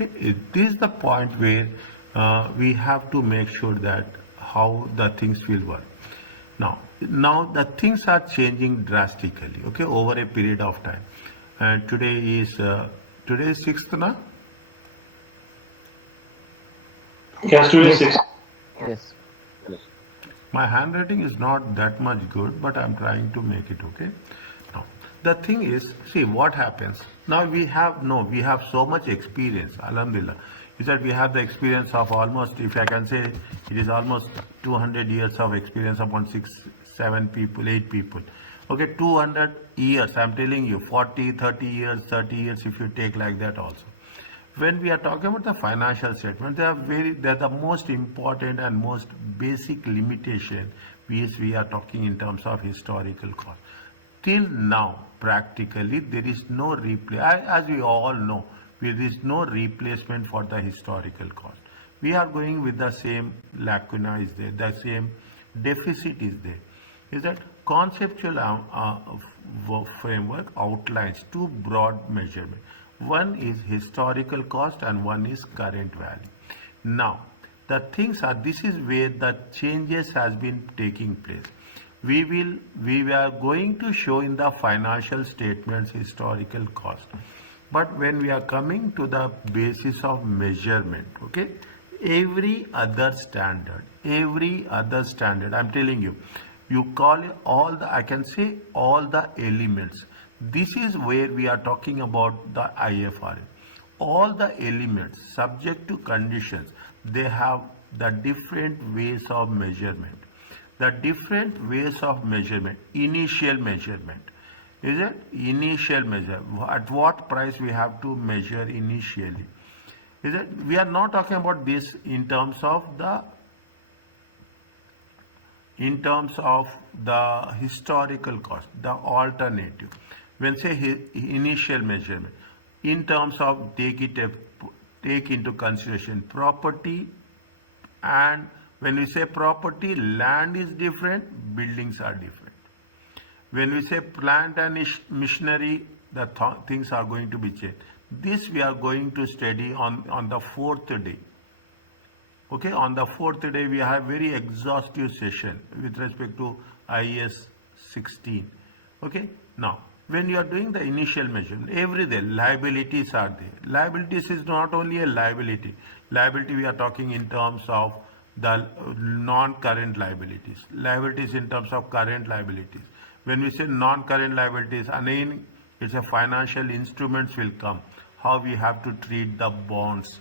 Okay, this is the point where we have to make sure that how the things will work. Now the things are changing drastically. Okay, over a period of time. And today is sixth, na? Yes, today is 6. Yes. My handwriting is not that much good, but I'm trying to make it okay. Now, the thing is, see what happens. Now we have so much experience, Alhamdulillah. Is that we have the experience of almost, if I can say, it is almost 200 years of experience upon 6, 7 people, 8 people. Okay, 200 years, I'm telling you, 40, 30 years, 30 years, if you take like that also. When we are talking about the financial statement, they are the most important and most basic limitation which we are talking in terms of historical cost. Till now, practically, there is no as we all know, there is no replacement for the historical cost. We are going with the same lacuna is there, the same deficit is there. Is that conceptual framework outlines two broad measurements. One is historical cost and one is current value. Now, the things are, this is where the changes has been taking place. We are going to show in the financial statements historical cost. But when we are coming to the basis of measurement, okay, every other standard, I'm telling you, you call all the, I can say all the elements. This is where we are talking about the IFRS. All the elements subject to conditions, they have the different ways of measurement. The different ways of measurement, initial measurement. Is it? Initial measure. At what price we have to measure initially? Is it? We are not talking about this in terms of the historical cost, the alternative. When say initial measurement, in terms of take into consideration property, and when we say property, land is different, buildings are different. When we say plant and machinery, the things are going to be changed. This we are going to study on the fourth day. Okay, on the fourth day we have very exhaustive session with respect to IS 16. Okay, now when you are doing the initial measurement, every day liabilities are there. Liabilities is not only a liability. Liability we are talking in terms of the non-current liabilities. Liabilities in terms of current liabilities. When we say non-current liabilities, again it's a financial instruments will come. How we have to treat the bonds.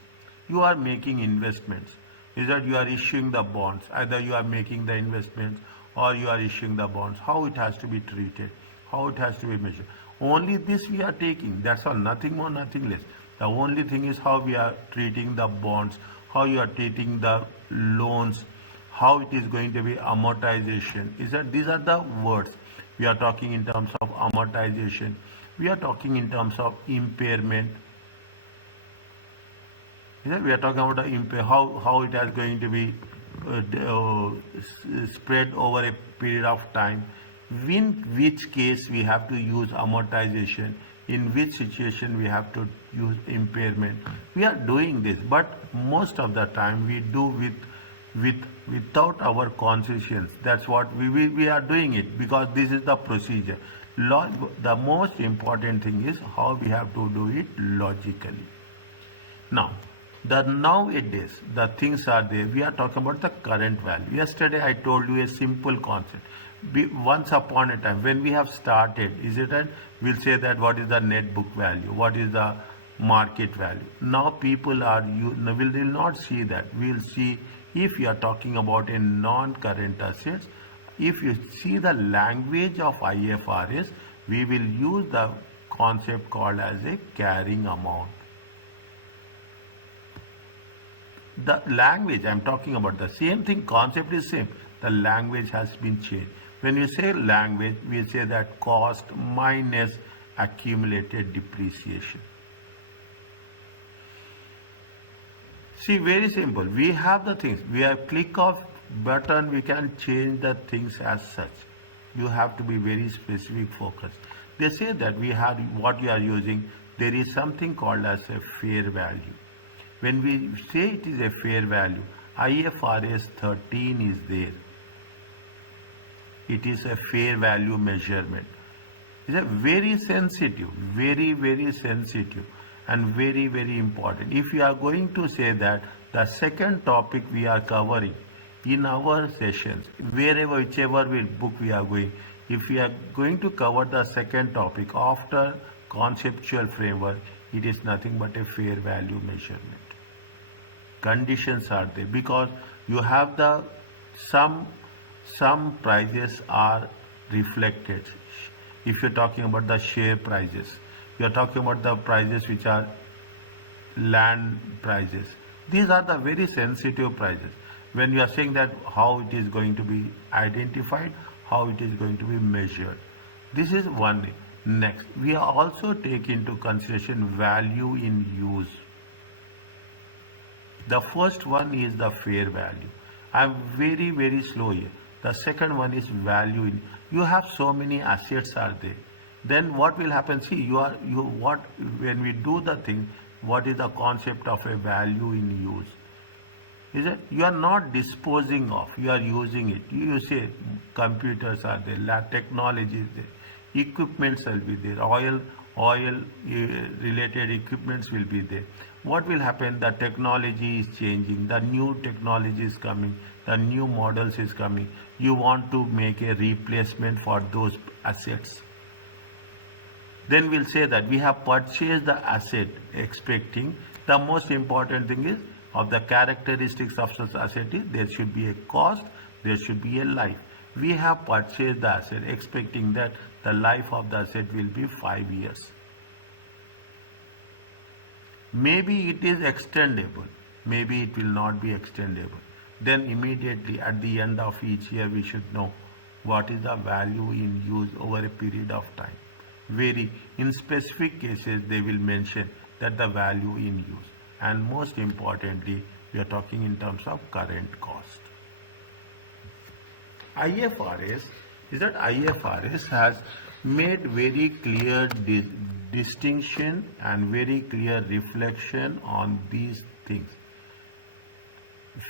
You are making investments. Is that you are issuing the bonds. Either you are making the investments or you are issuing the bonds. How it has to be treated. How it has to be measured. Only this we are taking. That's all. Nothing more, nothing less. The only thing is how we are treating the bonds. How you are treating the loans. How it is going to be amortization. Is that these are the words. We are talking in terms of amortization. We are talking in terms of impairment. We are talking about how it is going to be spread over a period of time. In which case we have to use amortization. In which situation we have to use impairment. We are doing this, but most of the time we do without our conscience. That's what we are doing it because this is the procedure. The most important thing is how we have to do it logically. Now, nowadays the things are there. We are talking about the current value. Yesterday I told you a simple concept. Once upon a time when we have started, is it right? We'll say that what is the net book value, what is the market value. Now people will not see that. We'll see if you are talking about a non-current assets. If you see the language of IFRS, we will use the concept called as a carrying amount. The language I'm talking about, the same thing, concept is same. The language has been changed. When we say language, we say that cost minus accumulated depreciation. See, very simple. We have the things. We have click of button. We can change the things as such. You have to be very specific focused. They say that we have what you are using. There is something called as a fair value. When we say it is a fair value, IFRS 13 is there. It is a fair value measurement. It's a very sensitive, very sensitive and very important. If you are going to say that the second topic we are covering in our sessions, whichever book we are going, if we are going to cover the second topic after conceptual framework, it is nothing but a fair value measurement. Conditions are there because you have the some prices are reflected. If you're talking about the share prices, you're talking about the prices which are land prices. These are the very sensitive prices. When you are saying that how it is going to be identified, how it is going to be measured. This is one way. Next, we also take into consideration value in use. The first one is the fair value. I'm very slow here. The second one is value in. You have so many assets are there. Then what will happen? See, when we do the thing, what is the concept of a value in use? Is it you are not disposing of, you are using it. You say computers are there, lab technology is there, equipments will be there, oil related equipments will be there. What will happen? The technology is changing, the new technology is coming, the new models is coming. You want to make a replacement for those assets. Then we'll say that we have purchased the asset expecting the most important thing is of the characteristics of such asset is there should be a cost, there should be a life. We have purchased the asset expecting that the life of the asset will be 5 years. Maybe it is extendable, maybe it will not be extendable. Then immediately at the end of each year we should know what is the value in use over a period of time. In specific cases they will mention that the value in use. And most importantly, we are talking in terms of current cost. IFRS has made very clear distinction and very clear reflection on these things.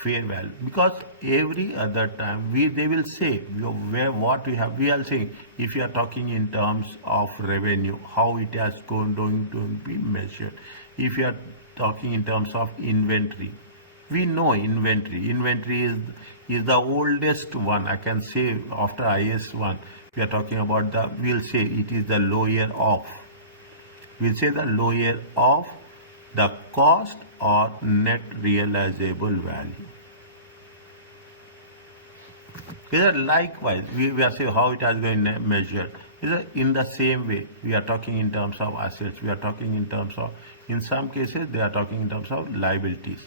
Fair value, because every other time they will say what we have. We are saying if you are talking in terms of revenue, how it has going to be measured. If you are talking in terms of inventory, we know inventory is the oldest one. I can say after IS1 we are talking about we'll say it is the lower of, we'll say the lower of the cost or net realizable value. Likewise, we are saying how it has been measured. In the same way, we are talking in terms of assets. We are talking in terms of, in some cases, they are talking in terms of liabilities,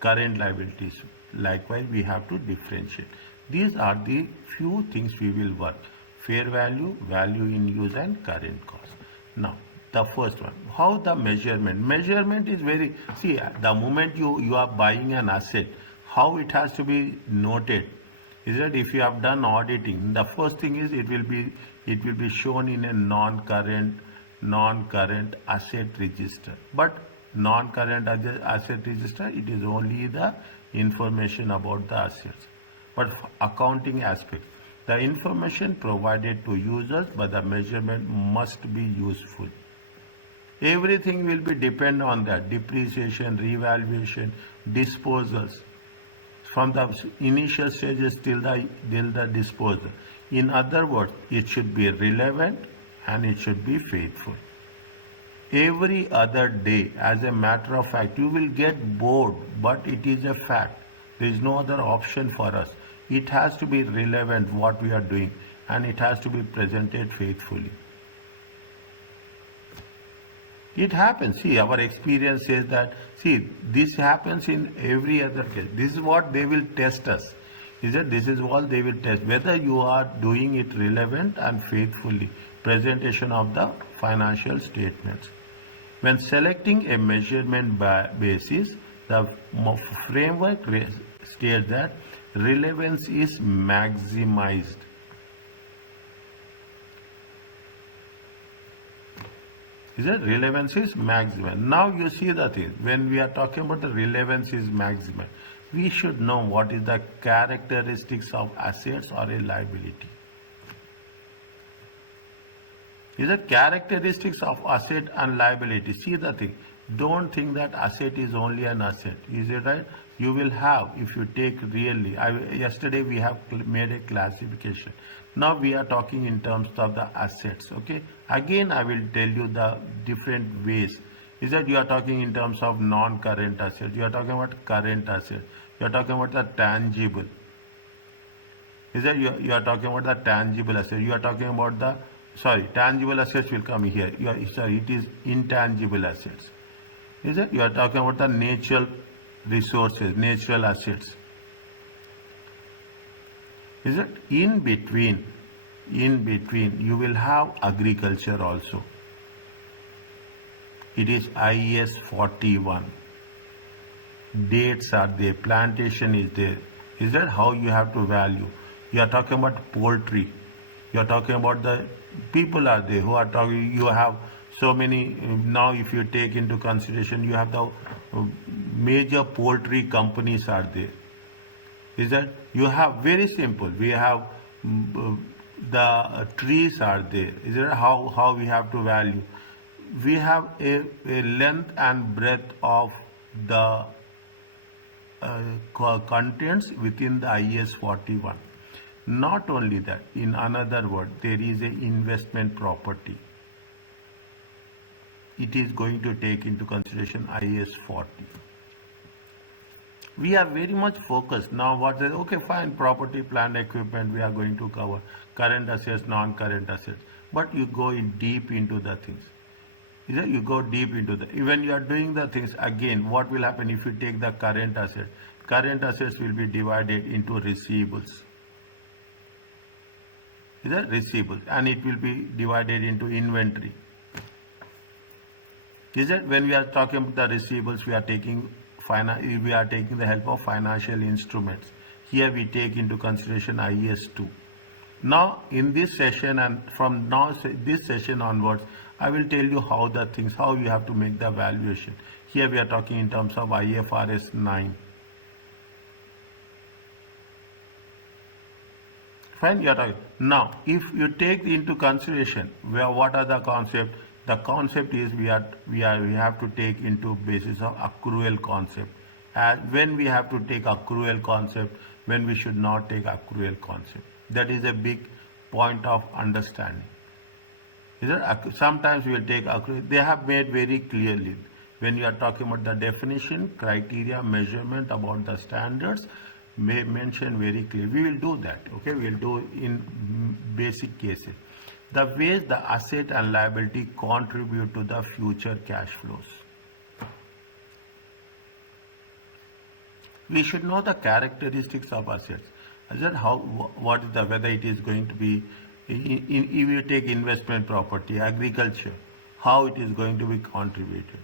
current liabilities. Likewise, we have to differentiate. These are the few things we will work. Fair value, value in use and current cost. Now, the first one, how the measurement. Measurement is the moment you are buying an asset, how it has to be noted. Is that if you have done auditing, the first thing is it will be shown in a non-current asset register. But non-current asset register, it is only the information about the assets. But accounting aspect, the information provided to users, but the measurement must be useful. Everything will be depend on that: depreciation, revaluation, disposals, from the initial stages till the disposal. In other words, it should be relevant and it should be faithful. Every other day, as a matter of fact, you will get bored, but it is a fact. There is no other option for us. It has to be relevant what we are doing, and it has to be presented faithfully. It happens. See, our experience says that, this happens in every other case. This is what they will test us. This is what they will test, whether you are doing it relevant and faithfully. Presentation of the financial statements. When selecting a measurement basis, the framework states that relevance is maximized. Is it relevance is maximum? Now you see the thing. When we are talking about the relevance is maximum, we should know what is the characteristics of assets or a liability. Is it characteristics of asset and liability? See the thing. Don't think that asset is only an asset. Is it right? You will have, if you take really, yesterday we have made a classification. Now we are talking in terms of the assets. Okay. Again, I will tell you the different ways. Is that you are talking in terms of non-current assets. You are talking about current assets. You are talking about the tangible. Is that you are talking about the tangible assets. You are talking about the, sorry, tangible assets will come here. Sorry, it is intangible assets. Is it? You are talking about the natural resources, natural assets. Is it? In between, you will have agriculture also. It is IS 41. Dates are there, plantation is there. Is that how you have to value? You are talking about poultry. You are talking about the people are there who are talking, you have so many, now if you take into consideration, you have the major poultry companies are there. Is that you have very simple, we have the trees are there. Is that how we have to value? We have a length and breadth of the contents within the IS 41. Not only that, in another word, there is a investment property. It is going to take into consideration IS 40. We are very much focused now. What is okay? Fine, property, plant, equipment. We are going to cover current assets, non-current assets. But you go in deep into the things. Is that you go deep into the. When you are doing the things again, what will happen if you take the current asset? Current assets will be divided into receivables. Is that receivables, and it will be divided into inventory. Is that when we are talking about the receivables, we are taking the help of financial instruments. Here we take into consideration IS2. Now in this session and from now this session onwards, I will tell you how you have to make the valuation. Here we are talking in terms of IFRS 9. Fine, you are talking. Now, if you take into consideration what are the concepts, the concept is we have to take into basis of accrual concept. When we have to take accrual concept, when we should not take accrual concept. That is a big point of understanding. Sometimes we will take accrual. They have made very clearly when you are talking about the definition, criteria, measurement about the standards. May mention very clearly. We will do that. Okay, we will do in basic cases. The ways the asset and liability contribute to the future cash flows. We should know the characteristics of assets. As in what is the, whether it is going to be, if you take investment property, agriculture, how it is going to be contributed.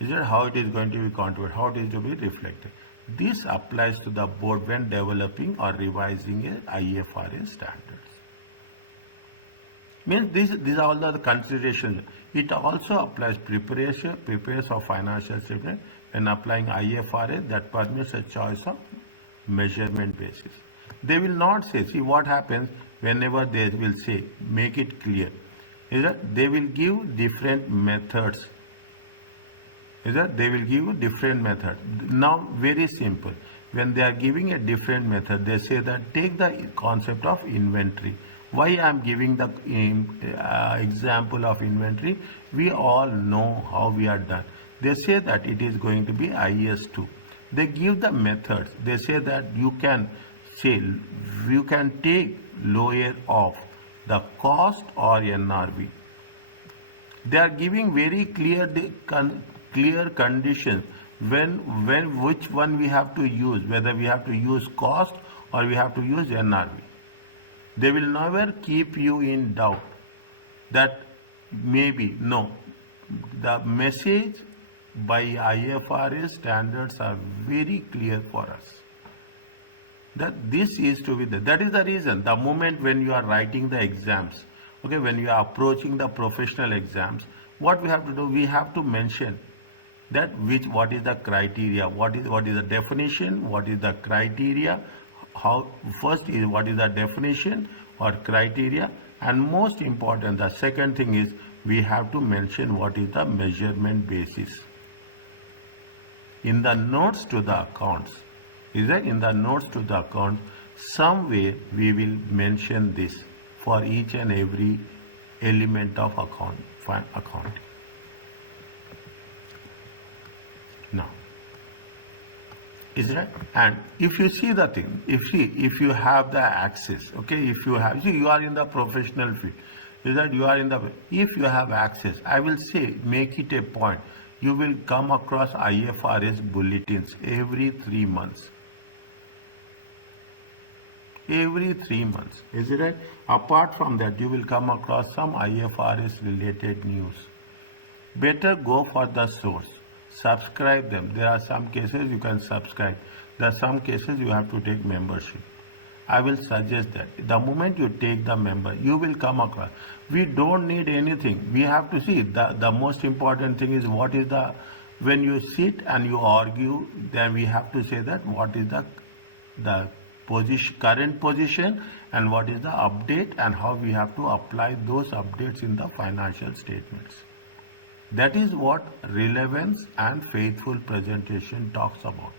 Is it how it is going to be contributed, how it is to be reflected. This applies to the board when developing or revising a IFRS standards. Means these are all the considerations. It also applies prepares of financial statement when applying IFRS that permits a choice of measurement basis. They will not say, see what happens whenever they will say, make it clear, is that they will give different methods. Is that they will give you different method. Now very simple. When they are giving a different method, they say that take the concept of inventory. Why I am giving the example of inventory? We all know how we are done. They say that it is going to be IS2. They give the methods. They say that you can take lower of the cost or NRV. They are giving very clear conditions when which one we have to use, whether we have to use cost or we have to use NRV. They will never keep you in doubt that maybe no. The message by IFRS standards are very clear for us that this is to be there. That is the reason the moment when you are writing the exams, okay, when you are approaching the professional exams, what we have to do, we have to mention that what is the criteria, what is the definition, what is the criteria, how first is what is the definition or criteria, and most important, the second thing is we have to mention what is the measurement basis. In the notes to the accounts, in the notes to the account, somewhere we will mention this for each and every element of accounting. Now, is right? And if you see the thing, if you have the access, okay, if you have, you are in the professional field, is that you are in the, if you have access, I will say, make it a point, you will come across IFRS bulletins every 3 months. Every 3 months, is it right? Apart from that, you will come across some IFRS related news. Better go for the source. Subscribe them. There are some cases you can subscribe. There are some cases you have to take membership. I will suggest that. The moment you take the member, you will come across. We don't need anything. We have to see, the most important thing is what is the, when you sit and you argue, then we have to say that what is the position, current position, and what is the update, and how we have to apply those updates in the financial statements. That is what relevance and faithful presentation talks about.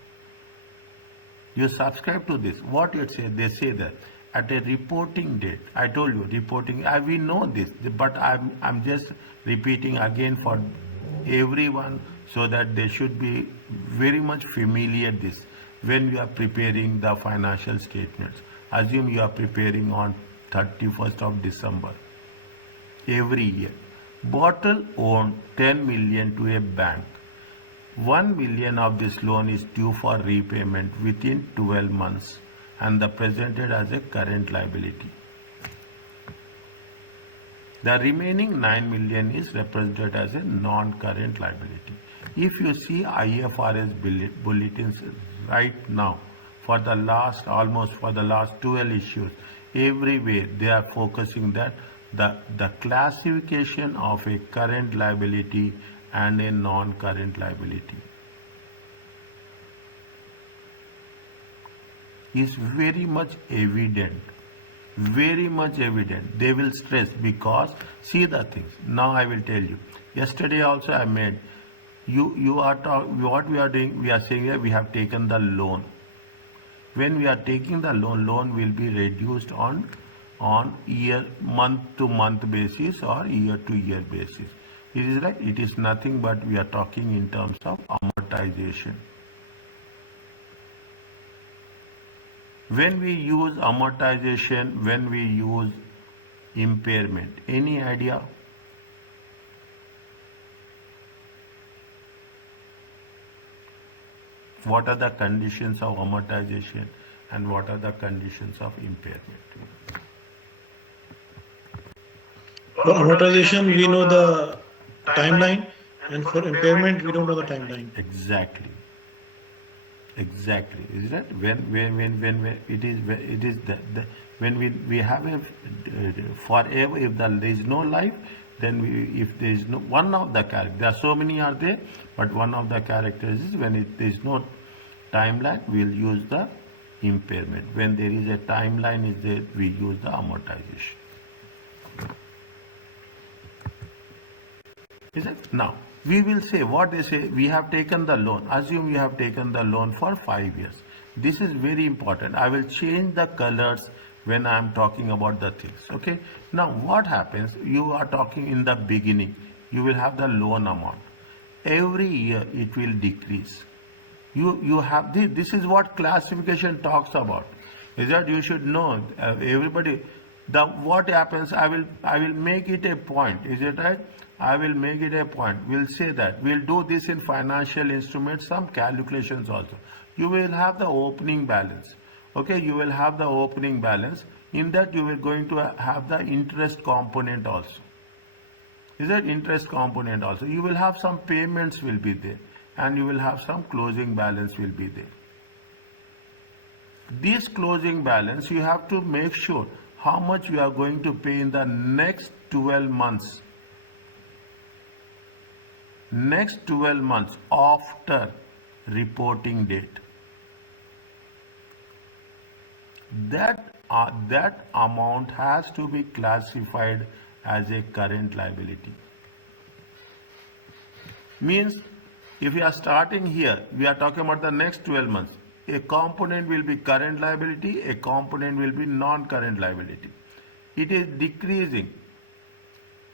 You subscribe to this. What you say? They say that at a reporting date. I told you reporting. We know this, but I'm just repeating again for everyone so that they should be very much familiar this. When you are preparing the financial statements, assume you are preparing on 31st of December every year. Bottle owned 10 million to a bank. 1 million of this loan is due for repayment within 12 months and presented as a current liability. The remaining 9 million is represented as a non-current liability. If you see IFRS bulletins right now, for the last 12 issues, everywhere they are focusing that the classification of a current liability and a non-current liability is very much evident. Very much evident. They will stress, because see the things. Now I will tell you. Yesterday also I made. You are what we are doing. We are saying that we have taken the loan. When we are taking the loan will be reduced on year, month to month basis or year to year basis. It is right. It is nothing but we are talking in terms of amortization. When we use amortization, when we use impairment, any idea? What are the conditions of amortization and what are the conditions of impairment? For amortization, we know the timeline, and for impairment, we don't know the timeline. Exactly. Is that when it is when we have a forever, if there is no life, then if there is no one of the characters, there are so many are there, but one of the characters is when there is no timeline, we will use the impairment. When there is a timeline is there, we use the amortization. Is it? Now we will say what they say. We have taken the loan. Assume you have taken the loan for 5 years. This is very important. I will change the colors when I am talking about the things. Okay. Now what happens? You are talking in the beginning. You will have the loan amount. Every year it will decrease. You have this is what classification talks about. Is that you should know, everybody. What happens? I will make it a point. Is it right? I will make it a point. We'll say that we'll do this in financial instruments, some calculations also. You will have the opening balance. Okay, you will have the opening balance. In that you will going to have the interest component also. Is that interest component also? You will have some payments will be there, and you will have some closing balance will be there. This closing balance, you have to make sure how much you are going to pay in the next 12 months. next 12 months after reporting date. That amount has to be classified as a current liability. Means if we are starting here, we are talking about the next 12 months. A component will be current liability, a component will be non-current liability. It is decreasing.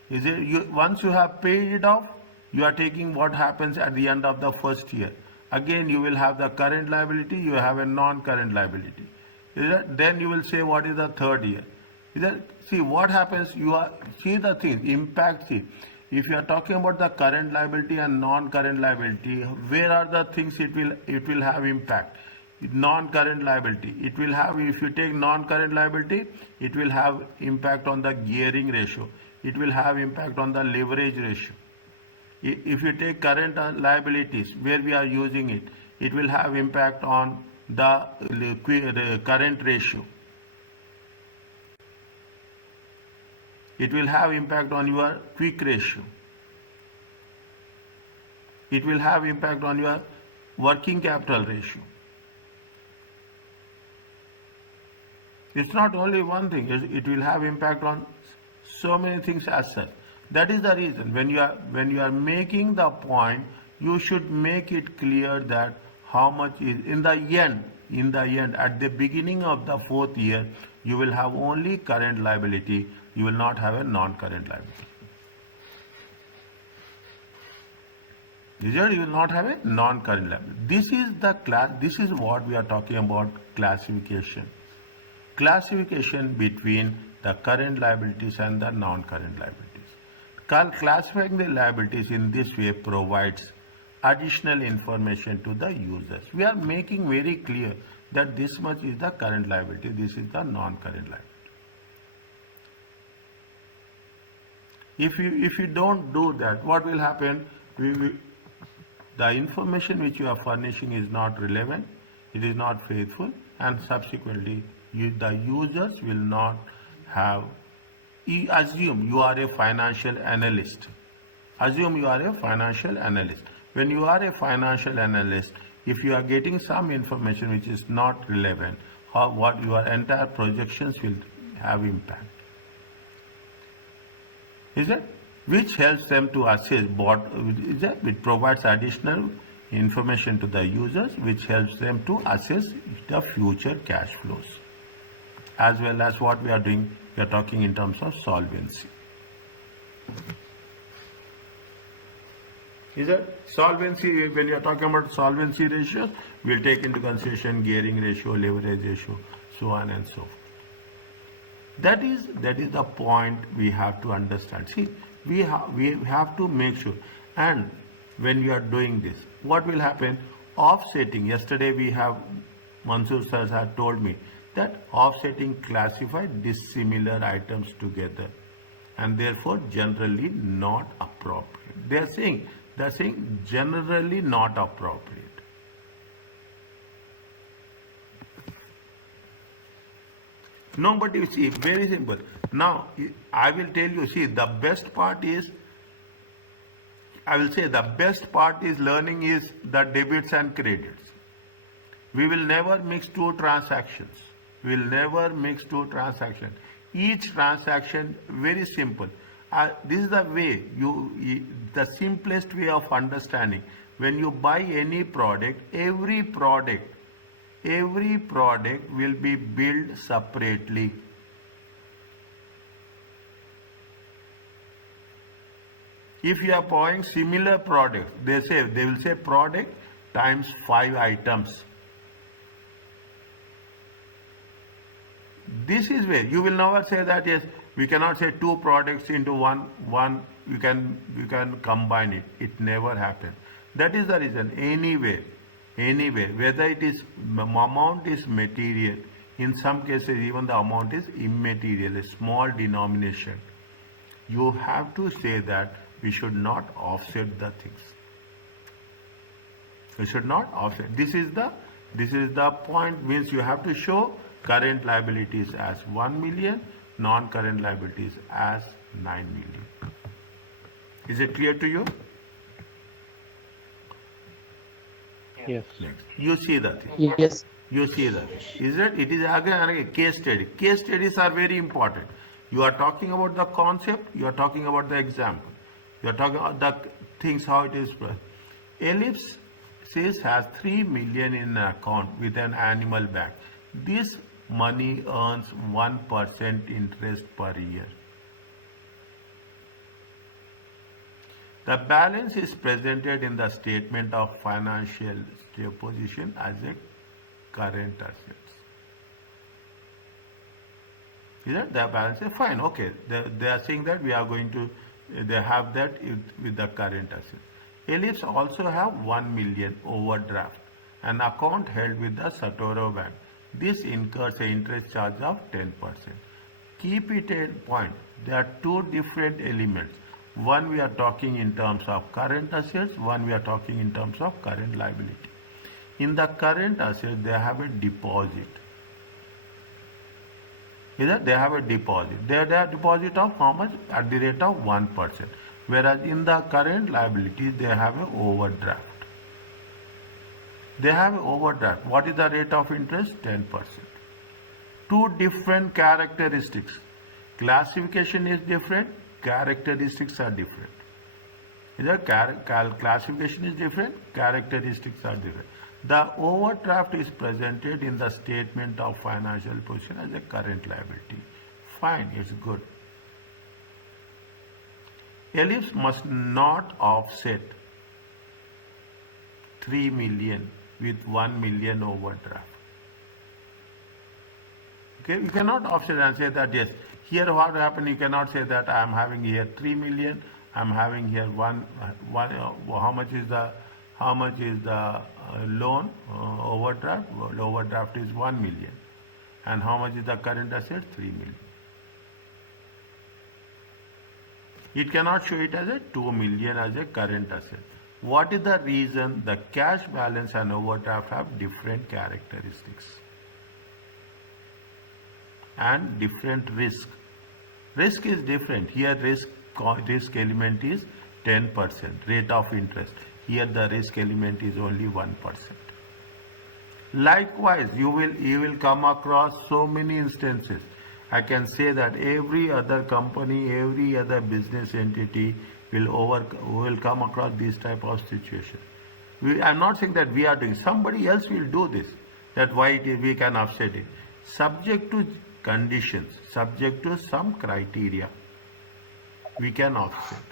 Once you have paid it off, you are taking what happens at the end of the first year. Again, you will have the current liability, you have a non-current liability. Then you will say what is the third year. See what happens, see the thing, impact, see. If you are talking about the current liability and non-current liability, where are the things it will have impact? Non-current liability, it will have, if you take non-current liability, it will have impact on the gearing ratio. It will have impact on the leverage ratio. If you take current liabilities, where we are using it, it will have impact on the current ratio. It will have impact on your quick ratio. It will have impact on your working capital ratio. It's not only one thing, it will have impact on so many things as such. That is the reason when you are making the point, you should make it clear that how much is in the end, at the beginning of the fourth year, you will have only current liability, you will not have a non-current liability. You will not have a non-current liability. This is what we are talking about, classification. Classification between the current liabilities and the non-current liabilities. Classifying the liabilities in this way provides additional information to the users. We are making very clear that this much is the current liability, this is the non-current liability. If you don't do that, what will happen? The information which you are furnishing is not relevant, it is not faithful, and subsequently the users will not have. Assume you are a financial analyst. Assume you are a financial analyst. When you are a financial analyst, if you are getting some information which is not relevant, what your entire projections will have impact. Is it? Which helps them to assess it provides additional information to the users, which helps them to assess the future cash flows. As well as what we are doing, we are talking in terms of solvency. Is it? Solvency, when you are talking about solvency ratios, we will take into consideration gearing ratio, leverage ratio, so on and so forth. That is the point we have to understand. See, we have to make sure. And when we are doing this, what will happen? Offsetting. Yesterday Mansoor sir had told me that offsetting classified dissimilar items together and therefore generally not appropriate. They are saying generally not appropriate. No, but you see, very simple. Now, I will tell you, see, the best part is learning is the debits and credits. We will never mix two transactions. We will never mix two transactions. Each transaction, very simple. This is the way, the simplest way of understanding. When you buy any product, every product will be billed separately. If you are buying similar products, they will say product times 5 items. This is where you will never say that yes, we cannot say two products into one you can combine it. It never happens. That is the reason anywhere, whether it is amount is material, in some cases even the amount is immaterial, a small denomination. You have to say that we should not offset the things. We should not offset. This is the point, means you have to show current liabilities as 1 million, non-current liabilities as 9 million. Is it clear to you? Yes. Next, you see the thing. Yes. You see that. Is it? It is again a case study. Case studies are very important. You are talking about the concept, you are talking about the example. You are talking about the things how it is. Ellipse says has 3 million in an account with an animal bank. This money earns 1% interest per year. The balance is presented in the statement of financial position as a current assets. Is that the balance? Fine, okay. They are saying that we are going to, they have that with the current assets. Ellipse also have 1 million overdraft, an account held with the Satoro Bank. This incurs an interest charge of 10%. Keep it in point. There are two different elements. One we are talking in terms of current assets, one we are talking in terms of current liability. In the current asset, they have a deposit. Either they have a deposit. They have a deposit of how much? At the rate of 1%. Whereas in the current liabilities, they have an overdraft. They have an overdraft. What is the rate of interest? 10%. Two different characteristics. Classification is different, characteristics are different. Either classification is different, characteristics are different. The overdraft is presented in the statement of financial position as a current liability. Fine, it's good. Ellipse must not offset 3 million with 1 million overdraft. Okay, you cannot offset and say that yes, here what happened, you cannot say that I am having here 3 million, I am having here how much is the loan overdraft? Well, overdraft is 1 million. And how much is the current asset? 3 million. It cannot show it as a 2 million as a current asset. What is the reason? The cash balance and overdraft have different characteristics and different risk. Risk is different. Here risk element is 10% rate of interest. Here the risk element is only 1%. Likewise, you will come across so many instances. I can say that every other company, every other business entity will come across this type of situation. I'm not saying that we are doing. Somebody else will do this. That's why we can offset it. Subject to conditions, subject to some criteria, we can offset.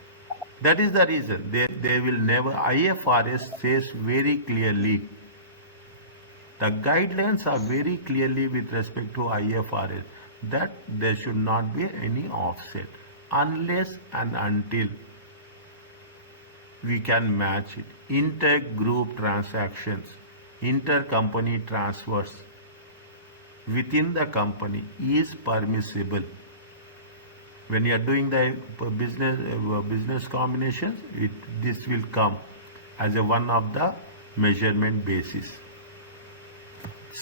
That is the reason they will never. IFRS says very clearly. The guidelines are very clearly with respect to IFRS that there should not be any offset unless and until we can match it. Inter-group transactions, intercompany transfers within the company is permissible. When you are doing the business combinations, this will come as a one of the measurement basis.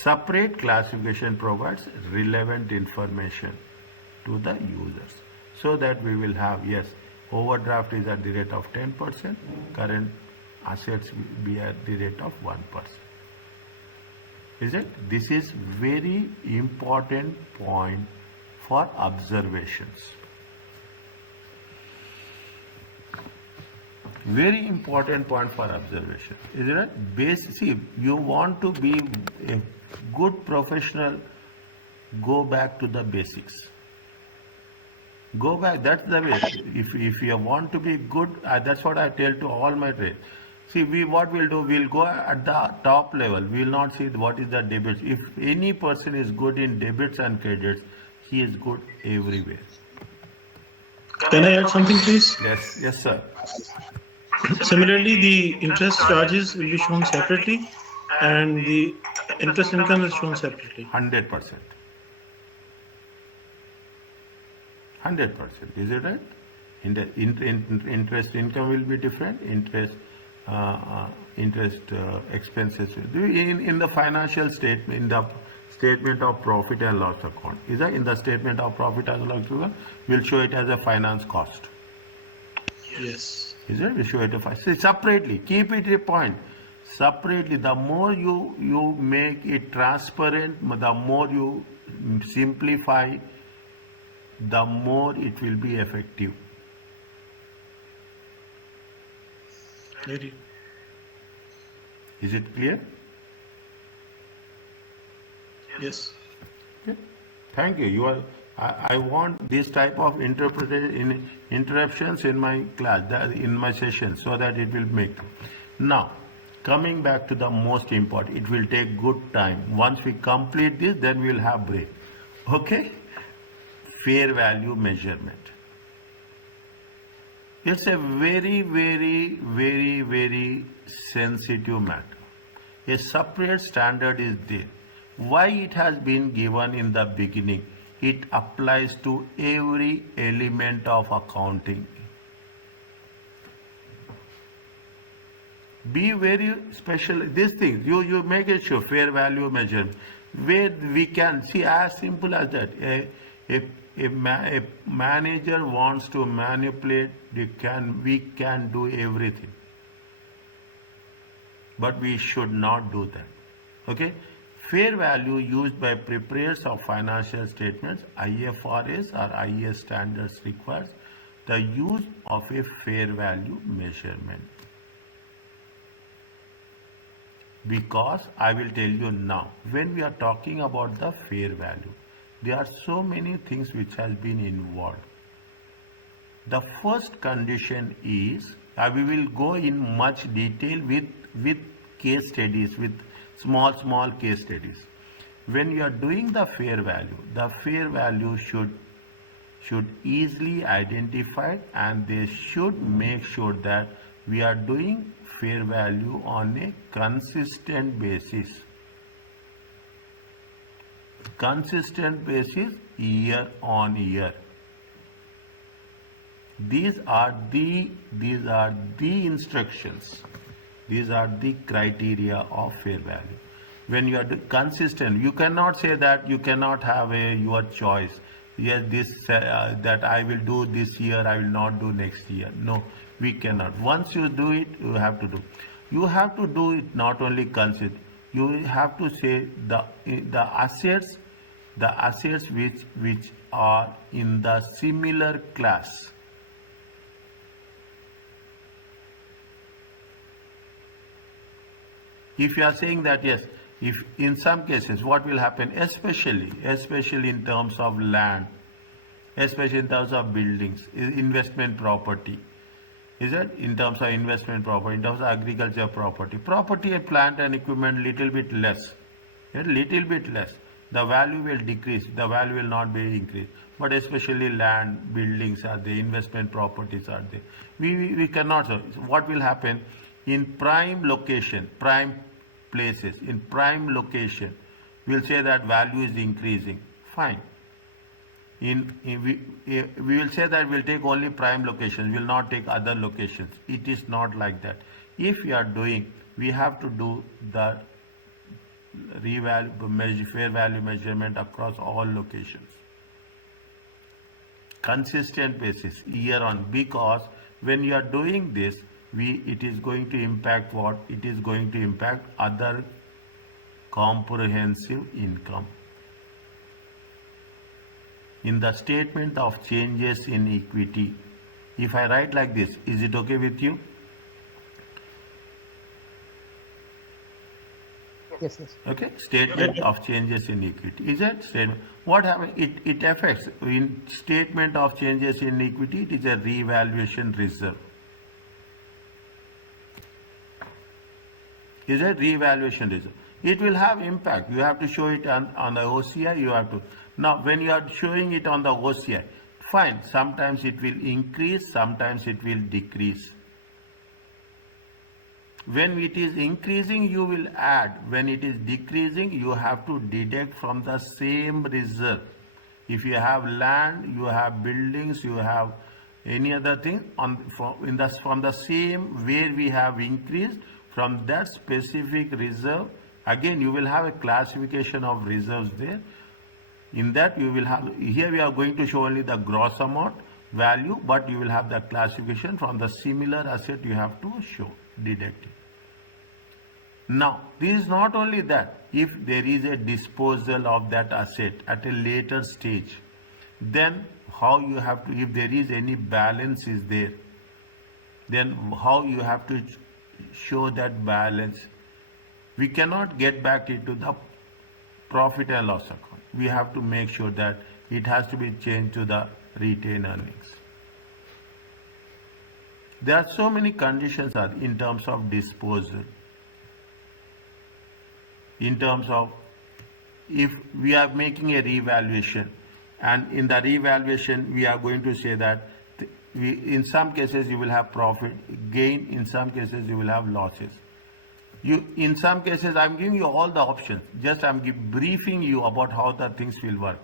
Separate classification provides relevant information to the users so that we will have, yes, overdraft is at the rate of 10%, current assets will be at the rate of 1%. Is it? This is very important point for observations. Very important point for observation. Is it right? See, you want to be a good professional, go back to the basics. Go back, that's the way. If you want to be good, that's what I tell to all my trades. See, what we'll do, we'll go at the top level. We will not see what is the debits. If any person is good in debits and credits, he is good everywhere. Can I add something, please? Yes, sir. Similarly, the interest charges will be shown separately and the interest income is shown separately. 100%. 100%. Is it right? Interest income will be different. Interest expenses will be in the financial statement, in the statement of profit and loss account. Is that in the statement of profit and loss account? We'll show it as a finance cost. Yes. Is it? We show it as separately. Keep it a point. separately. The more you make it transparent, the more you simplify, the more it will be effective. Very. Is it clear? Yes. Okay. Thank you. I want this type of interruptions in my class, in my session, so that it will make. Now, coming back to the most important, it will take good time. Once we complete this, then we will have break. Okay? Fair value measurement. It's a very, very, very, very sensitive matter. A separate standard is there. Why it has been given in the beginning? It applies to every element of accounting. Be very special. These things, you make it sure, fair value measurement, where we can see as simple as that. A manager wants to manipulate, we can do everything. But we should not do that. Okay? Fair value used by preparers of financial statements, IFRS or IS standards requires the use of a fair value measurement. Because I will tell you now, when we are talking about the fair value, there are so many things which has been involved. The first condition is, we will go in much detail with case studies, with small case studies. When you are doing the fair value should easily identify, and they should make sure that we are doing fair value on a consistent basis. Consistent basis, year on year. These are the instructions. These are the criteria of fair value. When you are consistent, you cannot say that you cannot have your choice. Yes, that I will do this year, I will not do next year. No, we cannot. Once you do it, you have to do. You have to do it not only consistent. You have to say the assets which are in the similar class. If you are saying that, yes, if in some cases what will happen, especially in terms of land, especially in terms of buildings, investment property, is it in terms of investment property, in terms of agriculture property and plant and equipment, little bit less, the value will decrease, the value will not be increased. But especially land, buildings are there, investment properties are there. We cannot. So what will happen in prime location, prime places, in prime location, we'll say that value is increasing. Fine. We will say that we'll take only prime locations, we'll not take other locations. It is not like that. If we are doing, we have to do the fair value measurement across all locations. Consistent basis, year on, because when you are doing this, it is going to impact what? It is going to impact other comprehensive income. In the statement of changes in equity, if I write like this, is it okay with you? Yes. Okay, statement of changes in equity. Is it statement? What happens? It affects, in statement of changes in equity, it is a revaluation reserve. Is a revaluation reserve. It will have impact. You have to show it on the OCI. You have to. Now, when you are showing it on the OCI, fine. Sometimes it will increase, sometimes it will decrease. When it is increasing, you will add. When it is decreasing, you have to deduct from the same reserve. If you have land, you have buildings, you have any other thing from the same where we have increased, from that specific reserve, again you will have a classification of reserves there. In that you will have, here we are going to show only the gross amount value, but you will have the classification from the similar asset you have to show, deduct it. Now, this is not only that. If there is a disposal of that asset at a later stage, then how you have to, if there is any balance is there, then how you have to show that balance. We cannot get back into the profit and loss account. We have to make sure that it has to be changed to the retained earnings. There are so many conditions in terms of disposal. In terms of if we are making a revaluation, and in the revaluation we are going to say that in some cases you will have profit gain, in some cases you will have losses. In some cases I'm giving you all the options, just I'm briefing you about how the things will work.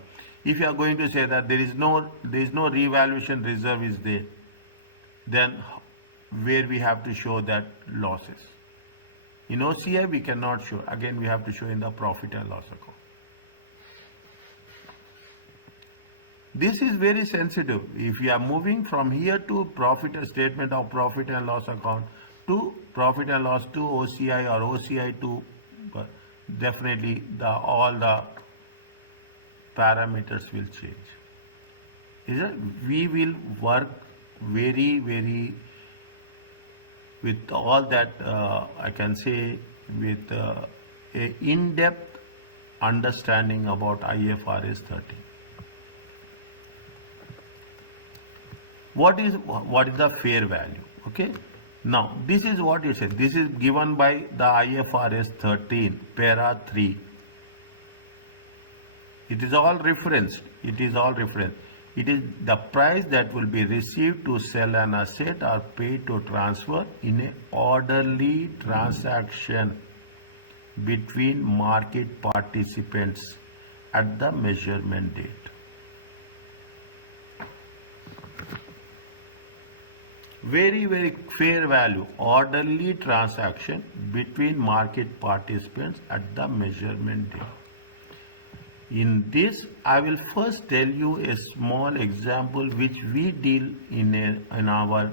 If you are going to say that there is no revaluation reserve is there, then where we have to show that losses. In OCI we cannot show, again we have to show in the profit and loss account. This is very sensitive. If you are moving from here to statement of profit and loss account to profit and loss to OCI or OCI to definitely all the parameters will change. Is it? We will work very with all that I can say with a in-depth understanding about IFRS 13. What is the fair value? Okay. Now this is what it says. This is given by the IFRS 13 para 3. It is all referenced. It is the price that will be received to sell an asset or paid to transfer in an orderly transaction between market participants at the measurement date. Very fair value, orderly transaction between market participants at the measurement date. In this, I will first tell you a small example which we deal in our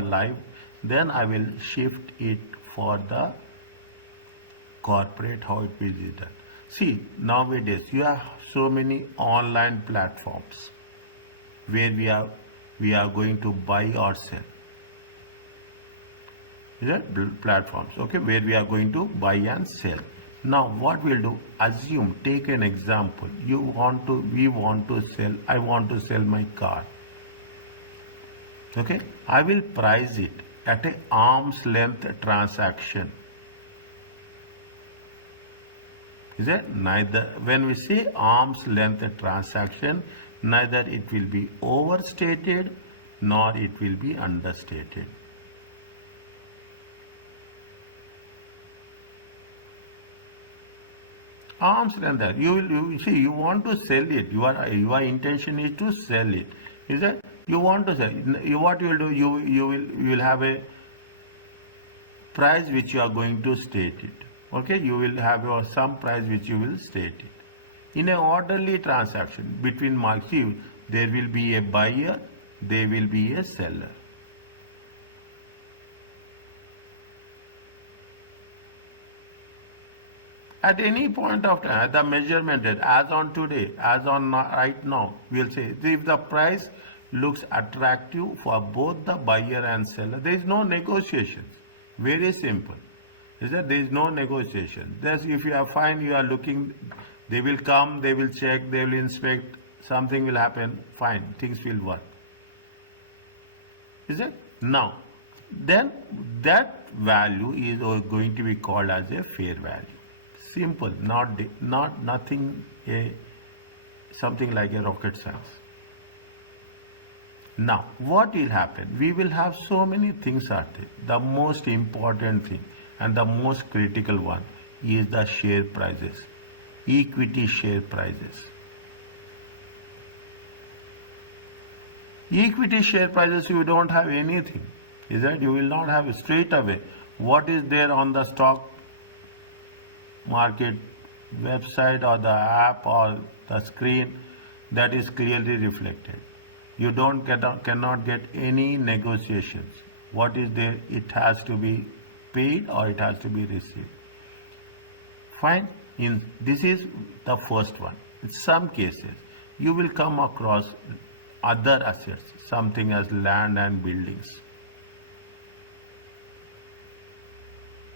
life. Then I will shift it for the corporate, how it will be done. See, nowadays you have so many online platforms where we are going to buy or sell. Is that platforms? Okay, where we are going to buy and sell. Now what we'll do, assume, take an example. We want to sell, I want to sell my car. Okay, I will price it at an arm's length transaction. Is it? Neither, when we say arm's length transaction, neither it will be overstated nor it will be understated. Arm's length. You see, you want to sell it. Your intention is to sell it. Is that you want to sell? What you will do? You will have a price which you are going to state it. Okay, you will have some price which you will state it. In an orderly transaction between markets, there will be a buyer, there will be a seller. At any point of time, the measurement rate, as on today, as on right now, we'll say if the price looks attractive for both the buyer and seller, there is no negotiations. Very simple. Is that there is no negotiation. Thus, if you are fine, you are looking, they will come, they will check, they will inspect, something will happen, fine, things will work. Is it? Now, then that value is going to be called as a fair value. Simple, nothing something like a rocket science. Now, what will happen? We will have so many things are there. The most important thing and the most critical one is the share prices, equity share prices. Equity share prices, you don't have anything. Is that you will not have straight away what is there on the stock market website or the app or the screen, that is clearly reflected. You cannot get any negotiations. What is there, it has to be paid or it has to be received. Fine. This is the first one. In some cases, you will come across other assets, something as land and buildings.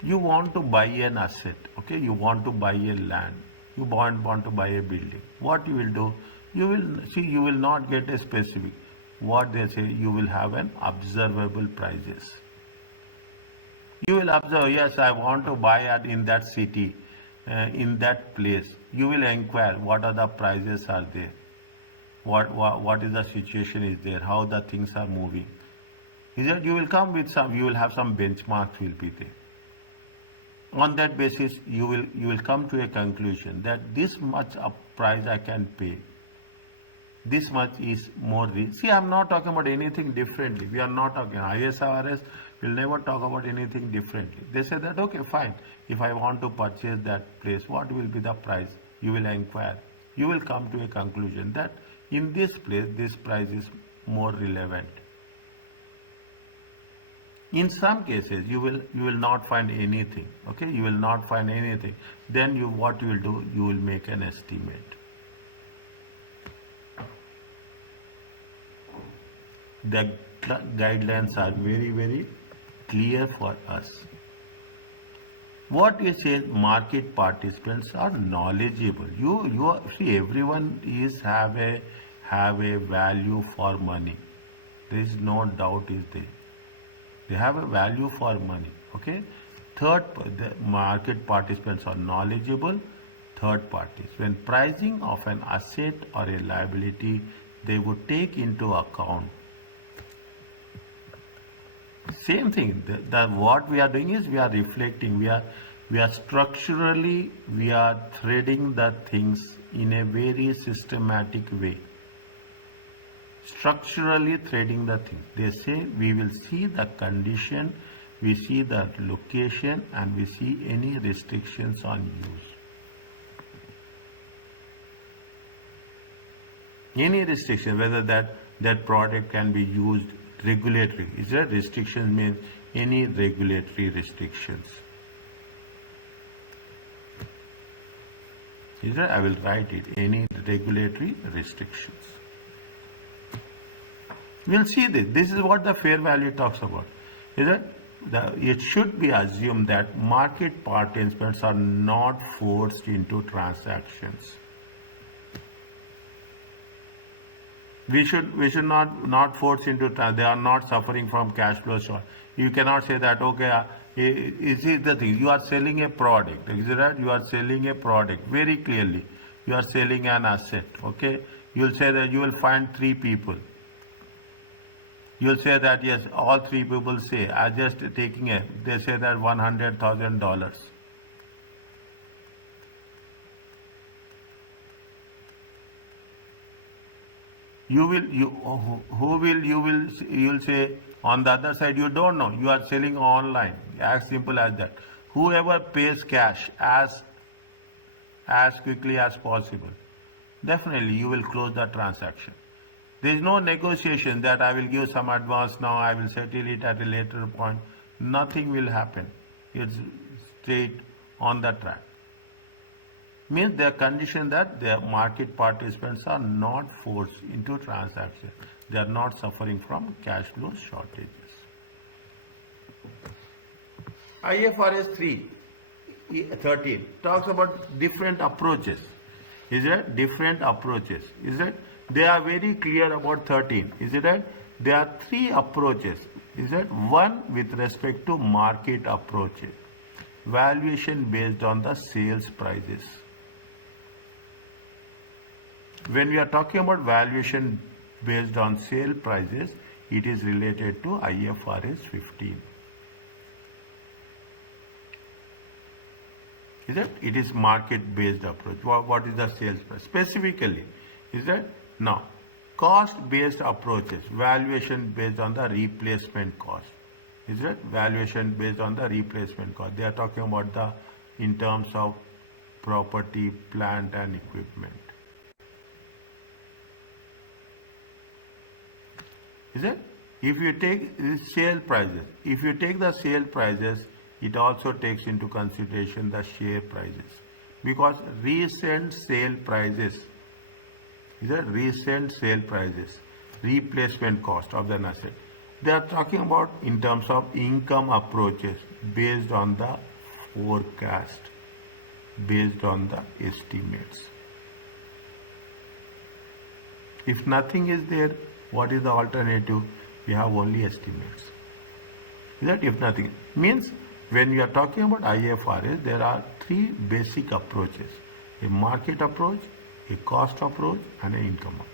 You want to buy an asset, okay? You want to buy a land. You want to buy a building. What you will do? You will see. You will not get a specific. What they say, you will have an observable prices. You will observe. Yes, I want to buy in that city, in that place. You will inquire what are the prices are there. What is the situation is there? How the things are moving. Is that you will come with some. You will have some benchmarks will be there. On that basis, you will come to a conclusion that this much a price I can pay. This much is more. See, I'm not talking about anything differently. We are not talking IFRS. Will never talk about anything differently. They say that okay, fine. If I want to purchase that place, what will be the price? You will inquire. You will come to a conclusion that in this place, this price is more relevant. In some cases, you will not find anything. Okay, you will not find anything. Then what you will do? You will make an estimate. The guidelines are very, very clear for us. What you say, market participants are knowledgeable. You see, everyone is have a value for money. There is no doubt is there. They have a value for money. Okay. Third, the market participants are knowledgeable. Third parties, when pricing of an asset or a liability, they would take into account. Same thing. What we are doing is we are reflecting. We are structurally threading the things in a very systematic way. Structurally threading the things. They say we will see the condition, we see the location, and we see any restrictions on use. Any restriction, whether that product can be used regulatory. Is there restrictions means any regulatory restrictions? Is there? I will write it. Any regulatory restrictions. We'll see this. This is what the fair value talks about. Is it? It should be assumed that market participants are not forced into transactions. We should not force into. They are not suffering from cash flow short. You cannot say that okay. Is it the thing? You are selling a product. Is it right? You are selling a product very clearly. You are selling an asset. Okay. You will say that you will find 3 people. You will say that yes, all 3 people say I just taking a. They say that $100,000. You will say on the other side you don't know, you are selling online, as simple as that. Whoever pays cash as quickly as possible, definitely you will close the transaction. There is no negotiation that I will give some advance now, I will settle it at a later point. Nothing will happen. It's straight on the track. Means the condition that the market participants are not forced into transaction. They are not suffering from cash flow shortages. IFRS 13 talks about different approaches. Is it? Different approaches. Is it? They are very clear about 13. Is it right? There are 3 approaches. Is it? One with respect to market approaches. Valuation based on the sales prices. When we are talking about valuation based on sale prices, it is related to IFRS 15. Is it? It is market based approach. What is the sales price? Specifically, is it? Now, cost based approaches, valuation based on the replacement cost. Is it? Valuation based on the replacement cost. They are talking about in terms of property, plant and equipment. Is it? If you take the sale prices, it also takes into consideration the share prices. because recent sale prices, these are recent sale prices, replacement cost of the asset. They are talking about in terms of income approaches based on the forecast, based on the estimates. If nothing is there, what is the alternative? We have only estimates. Is that if nothing? Means when we are talking about IFRS, there are three basic approaches: a market approach, a cost approach, and an income approach.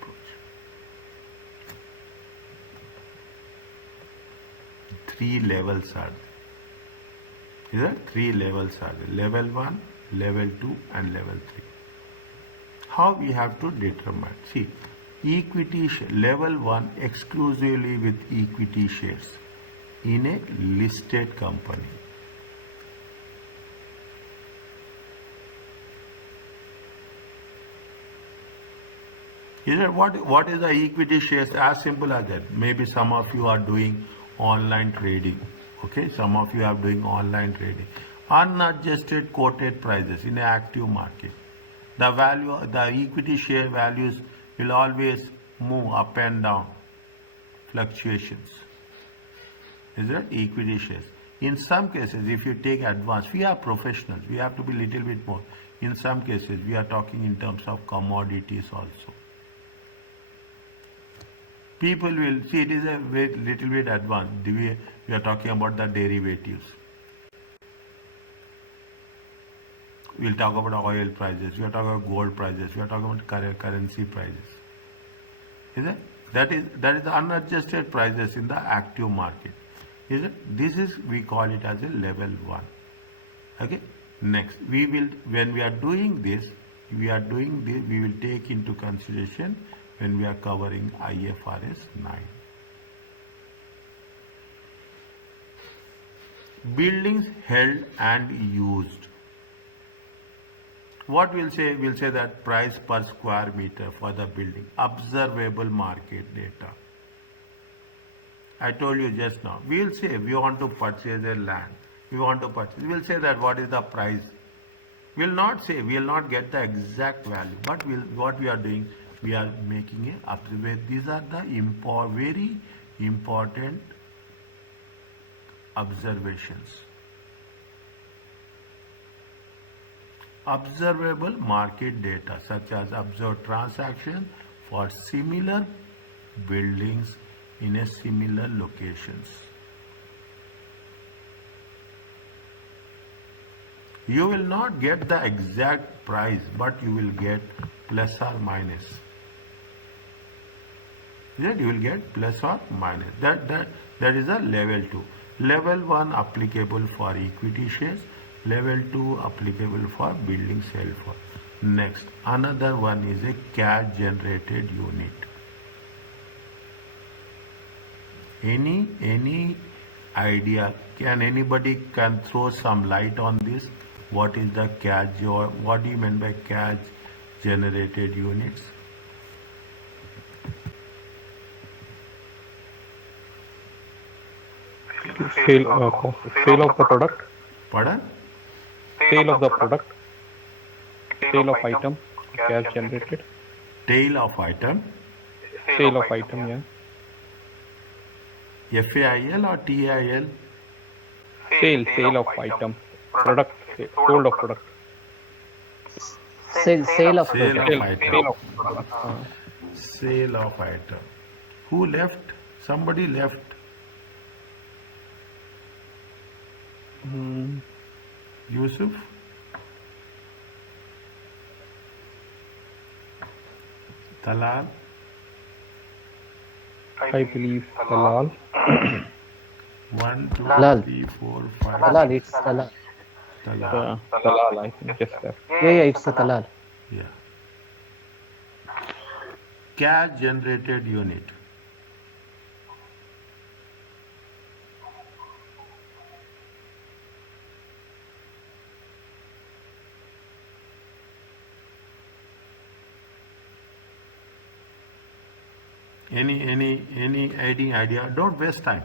Three levels are there. Is that three levels are there? Level 1, level 2, and level 3. How we have to determine? See, equity level 1 exclusively with equity shares in a listed company. Is that what is the equity shares? As simple as that. Maybe some of you are doing online trading. Okay, some of you are doing online trading. Unadjusted quoted prices in an active market. The value, the equity share values will always move up and down, fluctuations. Is that equity shares? In some cases, if you take advance, we are professionals, we have to be little bit more. In some cases, we are talking in terms of commodities also. People will see it is a little bit advanced. We are talking about the derivatives. We'll talk about oil prices. We are talking about gold prices. We are talking about currency prices. Is it? That is the unadjusted prices in the active market. Is it? This is, we call it as a level 1. Okay. Next, we will, when we are doing this, we will take into consideration when we are covering IFRS 9. Buildings held and used. What we'll say? We'll say that price per square meter for the building. Observable market data. I told you just now. We'll say we want to purchase a land. We want to purchase. We'll say that what is the price. We'll not say, we'll not get the exact value. But what we are doing, we are making a observation. These are the very important observations. Observable market data such as observed transaction for similar buildings in a similar locations. You will not get the exact price, but you will get plus or minus. That you will get plus or minus. That is a level 2. Level 1 applicable for equity shares. Level 2 applicable for buildings held for. Next, another one is a cash generated unit. Any idea? Can anybody throw some light on this? What is the cash, or what do you mean by cash generated units? Sale of the product. Pardon? Sale of the product. Sale of item. Cash generated. Tail of item. Sale of item, yeah. FAIL or TIL? Sale of item. Product. Sold of product. Sale of Sale of product. item. Product. Sale of item. Who left? Somebody left. Yusuf? Talal? I believe Talal. 1, 2, Talal. 3, 4, 5. Talal, it's Talal. Talal. Talal, I think, just that. Yeah, it's a Talal. Yeah. Cash generated unit. Any idea? Don't waste time.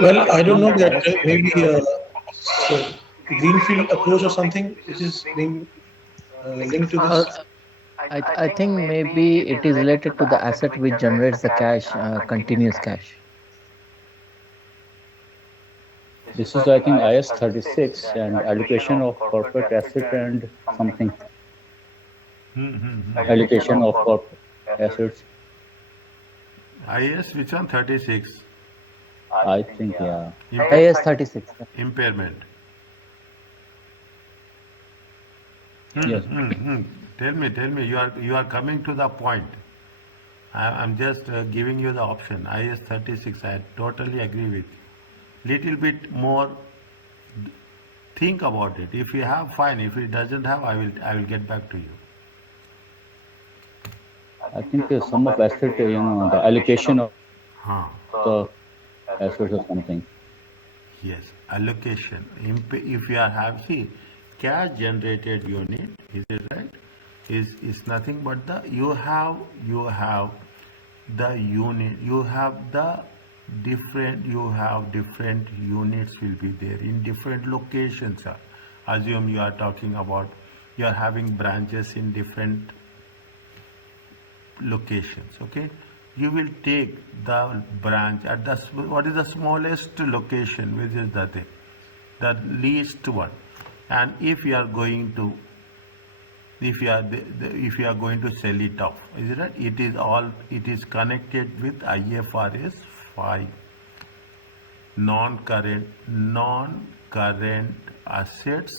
Well, I don't know that maybe. So greenfield approach or something which is being linked to this? I think maybe it is related to the asset which generates the cash, continuous cash. This is, I think, IS 36 and allocation of corporate asset and something. Allocation of corporate assets. IS which one? 36. I think, yeah. IS 36. Impairment. Yes. Tell me. You are coming to the point. I'm just giving you the option. IS 36. I totally agree with you. Little bit more. Think about it. If you have, fine. If it doesn't have, I will get back to you. I think some of asset, the allocation of Huh. the assets or something. Yes, allocation. If you are see, cash generated unit, is it right? Is nothing but the you have the unit, you have different units will be there in different locations. Assume you are talking about you are having branches in different locations, okay? You will take the branch at what is the smallest location, which is the least one. And if you are going to if you are going to sell it off, is it right? It is connected with IFRS 5, non-current assets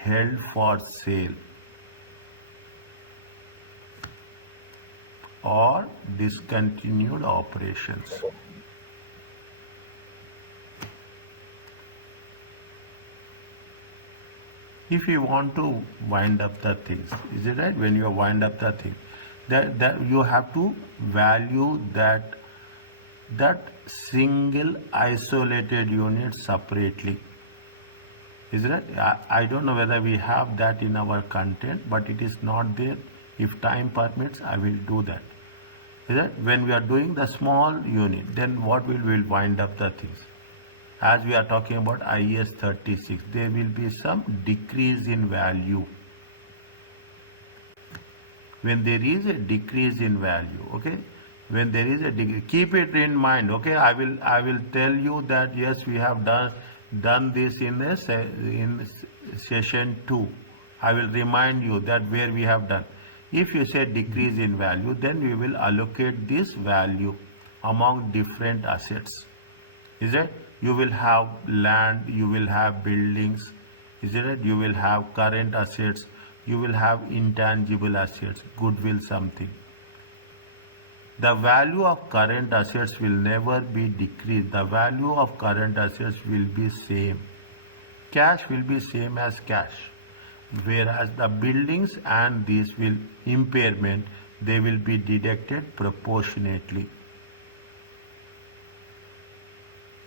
held for sale or discontinued operations. If you want to wind up the things, is it right? When you wind up the thing, that you have to value that single isolated unit separately. Is it right? I don't know whether we have that in our content, but it is not there. If time permits, I will do that. Is that when we are doing the small unit, then what will wind up the things? As we are talking about IS 36, there will be some decrease in value. When there is a decrease in value, okay, when there is a decrease, keep it in mind, okay. I will tell you that yes, we have done this in session 2. I will remind you that where we have done. If you say decrease in value, then we will allocate this value among different assets. Is it? You will have land, you will have buildings, is it right? You will have current assets, you will have intangible assets, goodwill, something. The value of current assets will never be decreased. The value of current assets will be same. Cash will be same as cash. Whereas the buildings and these will impairment, they will be deducted proportionately.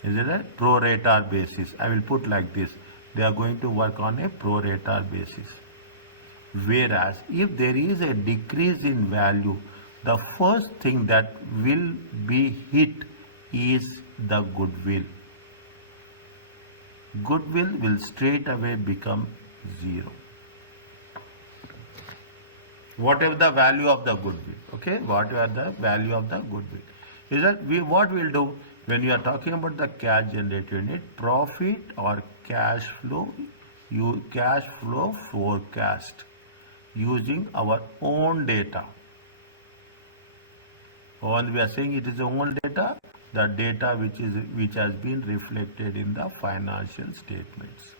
Is it a pro rata basis? I will put like this. They are going to work on a pro rata basis. Whereas if there is a decrease in value, the first thing that will be hit is the goodwill. Goodwill will straight away become 0. Whatever the value of the goodwill, okay? Whatever the value of the goodwill. Is that what we'll do when you are talking about the cash generated unit, profit or cash flow forecast using our own data. When we are saying it is our own data, the data which has been reflected in the financial statements,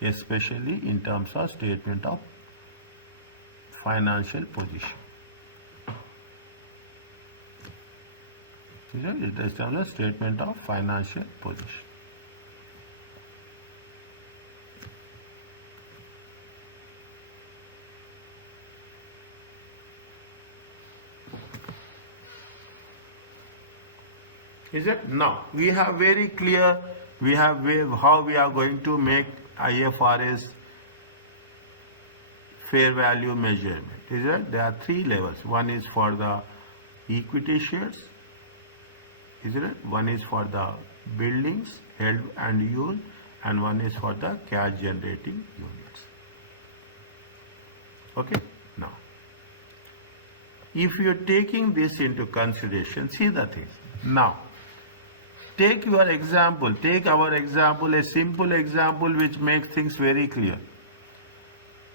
especially in terms of statement of financial position. It is a statement of financial position. Is it? Now we have very clear, we have how we are going to make IFRS fair value measurement. Is it? There are 3 levels. One is for the equity shares. Is it? One is for the buildings held and used, and one is for the cash generating units. Okay, now if you are taking this into consideration, see the things. Now take your example, take our example, a simple example which makes things very clear.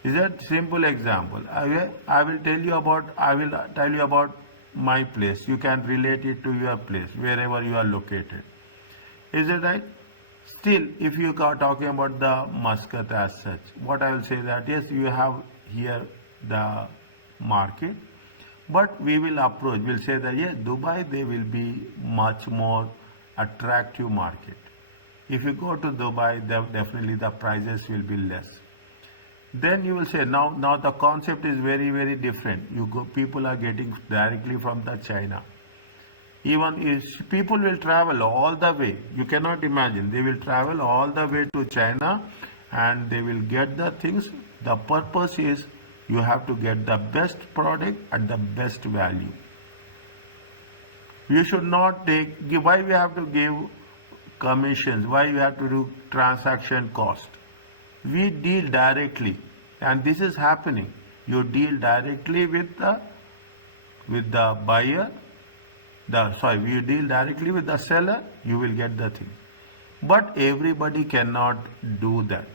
Is that simple example? I will tell you about my place. You can relate it to your place, wherever you are located. Is it right? Still, if you are talking about the Muscat as such, what I will say that yes, you have here the market, but we will approach, we'll say that yes, Dubai, they will be much more attractive market. If you go to Dubai, definitely the prices will be less. Then you will say now the concept is very, very different. People are getting directly from the China. Even if people will travel all the way, you cannot imagine, they will travel all the way to China and they will get the things. The purpose is you have to get the best product at the best value. You should not why we have to give commissions, why we have to do transaction cost. We deal directly, and this is happening. You deal directly with the buyer, you deal directly with the seller, you will get the thing. But everybody cannot do that.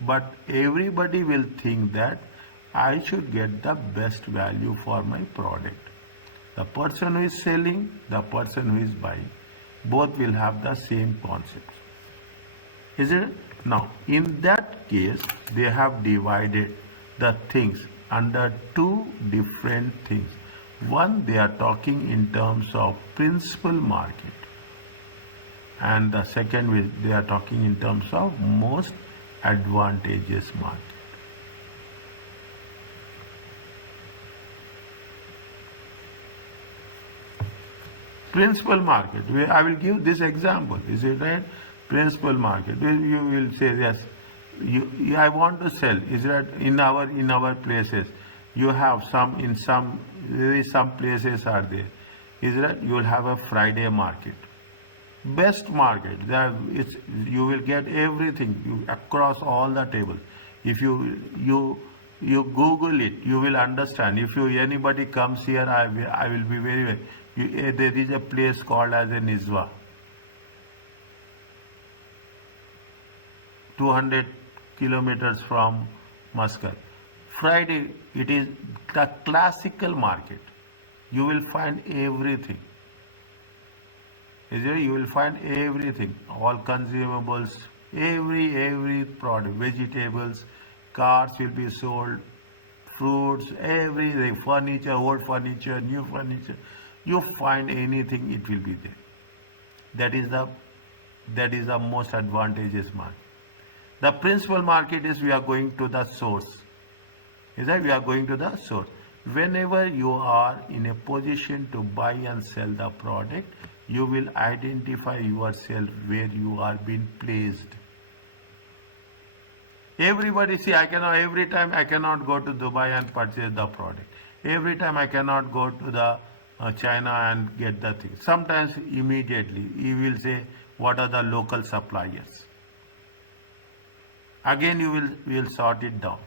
But everybody will think that I should get the best value for my product. The person who is selling, the person who is buying, both will have the same concept. Is it? Now, in that case, they have divided the things under two different things. One, they are talking in terms of principal market, and the second, they are talking in terms of most advantageous market. Principal market, I will give this example. Is it right? Principal market, you will say yes, I want to sell. Is that in our places? You have some places are there. Is that you will have a Friday market, best market. You will get everything across all the table. If you Google it, you will understand. If anybody comes here, I will be very. There is a place called as a Nizwa. 200 kilometers from Muscat. Friday, it is the classical market. You will find everything. You will find everything, all consumables, every product, vegetables, cars will be sold, fruits, everything, furniture, old furniture, new furniture. You find anything, it will be there. That is the most advantageous market. The principal market is we are going to the source. Is that we are going to the source. Whenever you are in a position to buy and sell the product, you will identify yourself where you are being placed. Everybody every time I cannot go to Dubai and purchase the product. Every time I cannot go to the China and get the thing. Sometimes immediately you will say, what are the local suppliers? Again you will sort it down.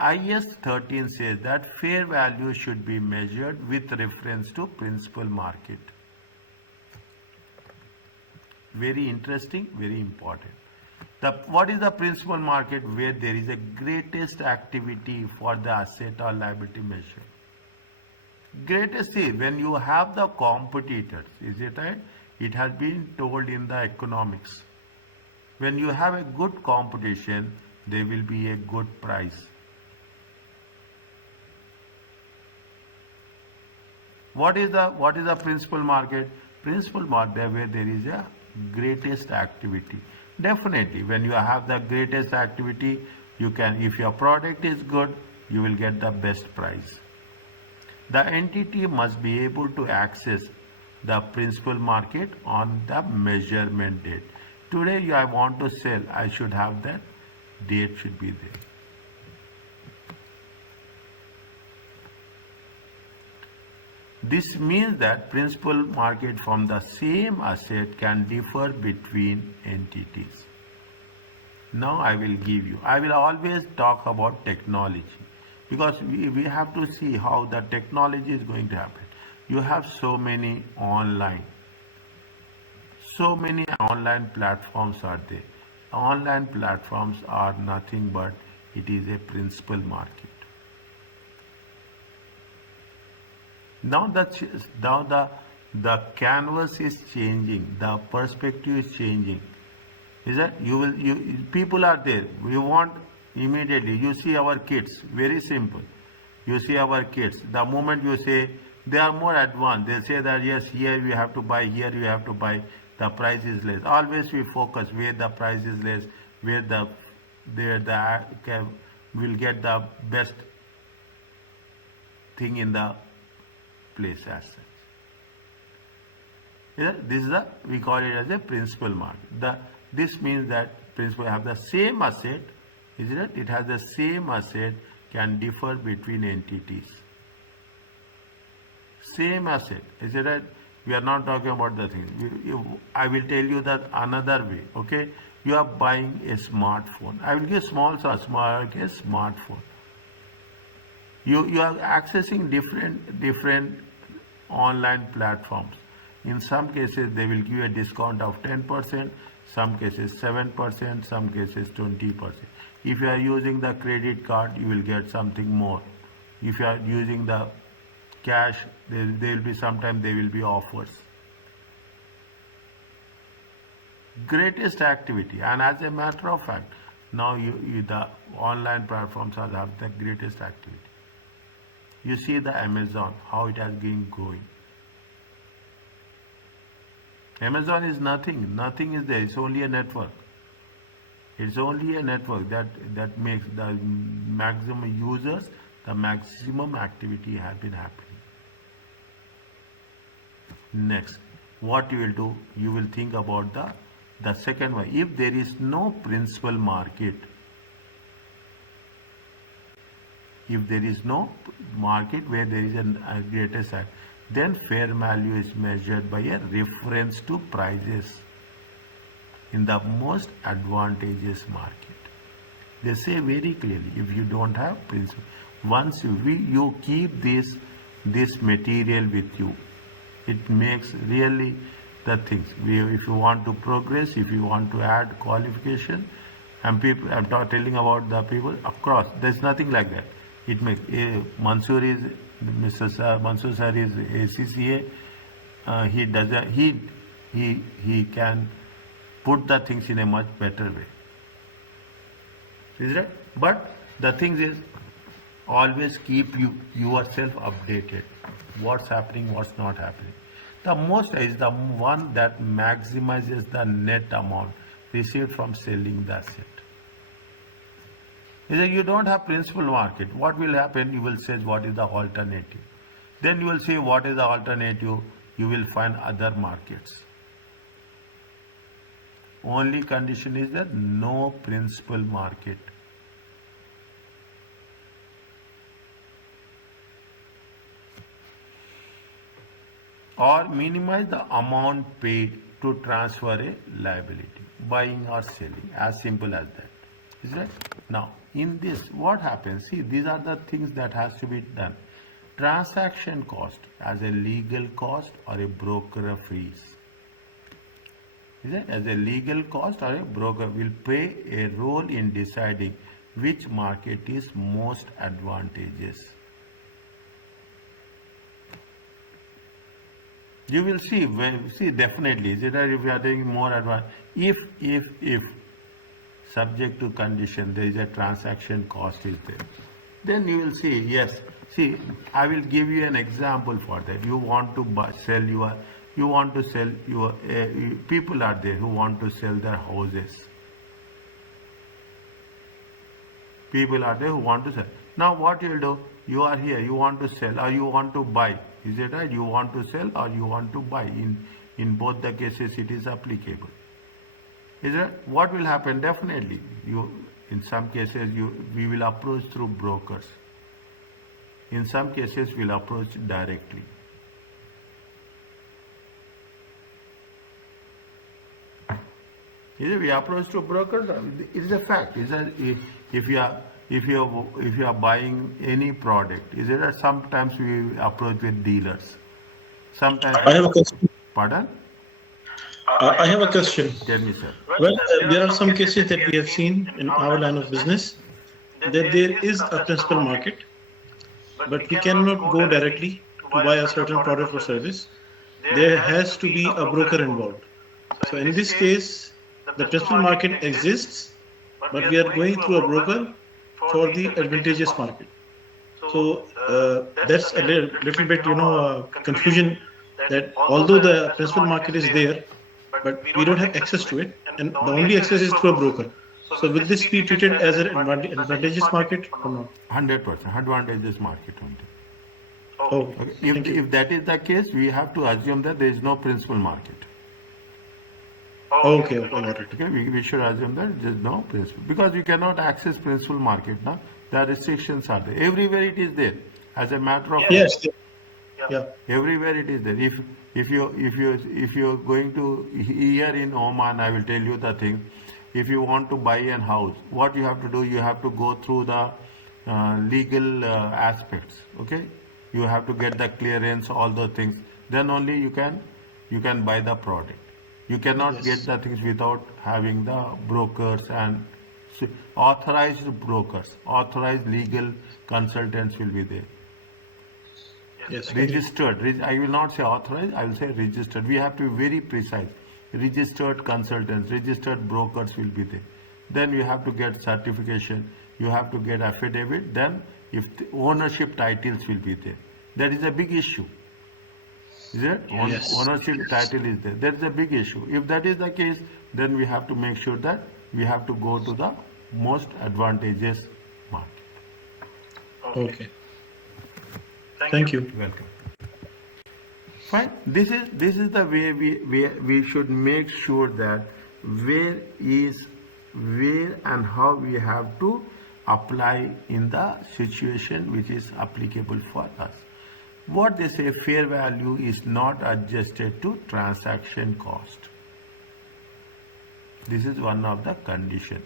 IS 13 says that fair value should be measured with reference to principal market. Very interesting, very important. What is the principal market? Where there is a greatest activity for the asset or liability measure. Greatest thing, when you have the competitors, is it right? It has been told in the economics. When you have a good competition, there will be a good price. What is the principal market? Principal market where there is a greatest activity. Definitely, when you have the greatest activity, you can, if your product is good, you will get the best price. The entity must be able to access the principal market on the measurement date. Today I want to sell, I should have that date should be there. This means that principal market from the same asset can differ between entities. Now I will always talk about technology because we have to see how the technology is going to happen. You have so many online platforms are there. Online platforms are nothing but it is a principal market. Now the canvas is changing, the perspective is changing. Is that people are there. We want immediately. You see our kids, very simple. You see our kids. The moment you say they are more advanced, they say that yes, here we have to buy, here you have to buy. The price is less. Always we focus where the price is less, where will get the best thing in the place as such. This is we call it as a principal market. This means that principal have the same asset, isn't it? It has the same asset, can differ between entities. Same asset, is it right? We are not talking about the thing. I will tell you that another way, okay? You are buying a smartphone. I will give small smartphone. You are accessing different online platforms. In some cases, they will give you a discount of 10%, some cases 7%, some cases 20%. If you are using the credit card, you will get something more. If you are using the cash, there will be sometimes there will be offers. Greatest activity, and as a matter of fact, now the online platforms have the greatest activity. You see the Amazon, how it has been growing. Amazon is nothing is there, it's only a network. It's only a network that makes the maximum users, the maximum activity have been happening. Next, what you will do, you will think about the second one. If there is no principal market, if there is no market where there is a greatest asset, then fair value is measured by a reference to prices in the most advantageous market. They say very clearly, if you don't have principal, once you keep this material with you, it makes really the things. If you want to progress, if you want to add qualification, and people, I'm telling about the people across, there's nothing like that. It makes Mansoor sir is ACCA. He can put the things in a much better way. Is right? But the thing is, always keep yourself updated. What's happening, what's not happening. The most is the one that maximizes the net amount received from selling the asset. Is that you don't have principal market. What will happen? You will say what is the alternative. Then you will say what is the alternative. You will find other markets. Only condition is that no principal market. Or minimize the amount paid to transfer a liability, buying or selling, as simple as that. Is that? Now, in this, what happens? See, these are the things that has to be done. Transaction cost as a legal cost or a broker fees. Is it? As a legal cost or a broker will play a role in deciding which market is most advantageous. You will see definitely, is it right? If you are taking more advantage, if subject to condition, there is a transaction cost is there, then you will see, yes. See, I will give you an example for that. You want to sell your people are there who want to sell their houses. People are there who want to sell. Now what you will do? You are here, you want to sell or you want to buy. Is it right? You want to sell or you want to buy. In both the cases it is applicable. Is it? What will happen? Definitely, in some cases we will approach through brokers. In some cases we'll approach directly. We approach to brokers. It is a fact. Is that if you are buying any product, is it that sometimes we approach with dealers. Sometimes. I have a question. Pardon? I have a question. Tell me, sir. Well, there are some cases that we have seen in our line of business that there is a principal market, but we cannot go directly to buy a certain product or service. There has to be a broker involved. So in this case, the principal market exists, but we are going through a broker for the advantageous market. So that's a little bit, confusion that although the principal market is there, but we don't have access to it, and the only access is through a broker. So will this be treated as an advantageous market or not? 100% advantageous market only. Oh, Okay. If that is the case, we have to assume that there is no principal market. okay, got it. Okay, we should assume that there is no principal because we cannot access principal market now. The restrictions are there. Everywhere it is there. As a matter of Yes, yeah, everywhere it is there. If you're going to here in Oman, I will tell you the thing. If you want to buy a house, what you have to do, you have to go through the legal aspects. Okay, you have to get the clearance, all those things. Then only you can buy the product. You cannot Yes. get the things without having the brokers and authorized brokers, authorized legal consultants will be there. yes. Registered. I will not say authorized. I will say registered. We have to be very precise. Registered consultants, registered brokers will be there. Then you have to get certification. You have to get affidavit. Then, if the ownership titles will be there, that is a big issue. Is it? Yes. Ownership title is there. That is a big issue. If that is the case, then we have to make sure that we have to go to the most advantageous market. Okay. Thank you. Welcome. Fine. This is the way we should make sure that where and how we have to apply in the situation which is applicable for us. What they say, fair value is not adjusted to transaction cost. This is one of the condition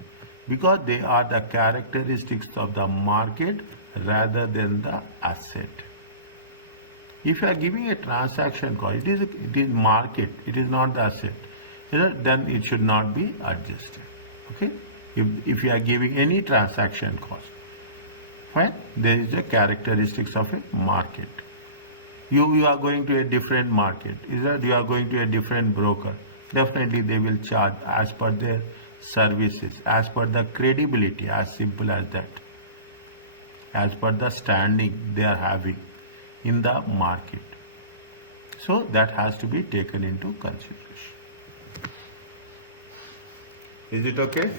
because they are the characteristics of the market rather than the asset. If you are giving a transaction cost, it is market, it is not the asset. Then it should not be adjusted. Okay? If you are giving any transaction cost, fine, there is a characteristics of a market. You are going to a different market, is that you are going to a different broker. Definitely they will charge as per their services, as per the credibility, as simple as that, as per the standing they are having in the market. So that has to be taken into consideration. Is it okay?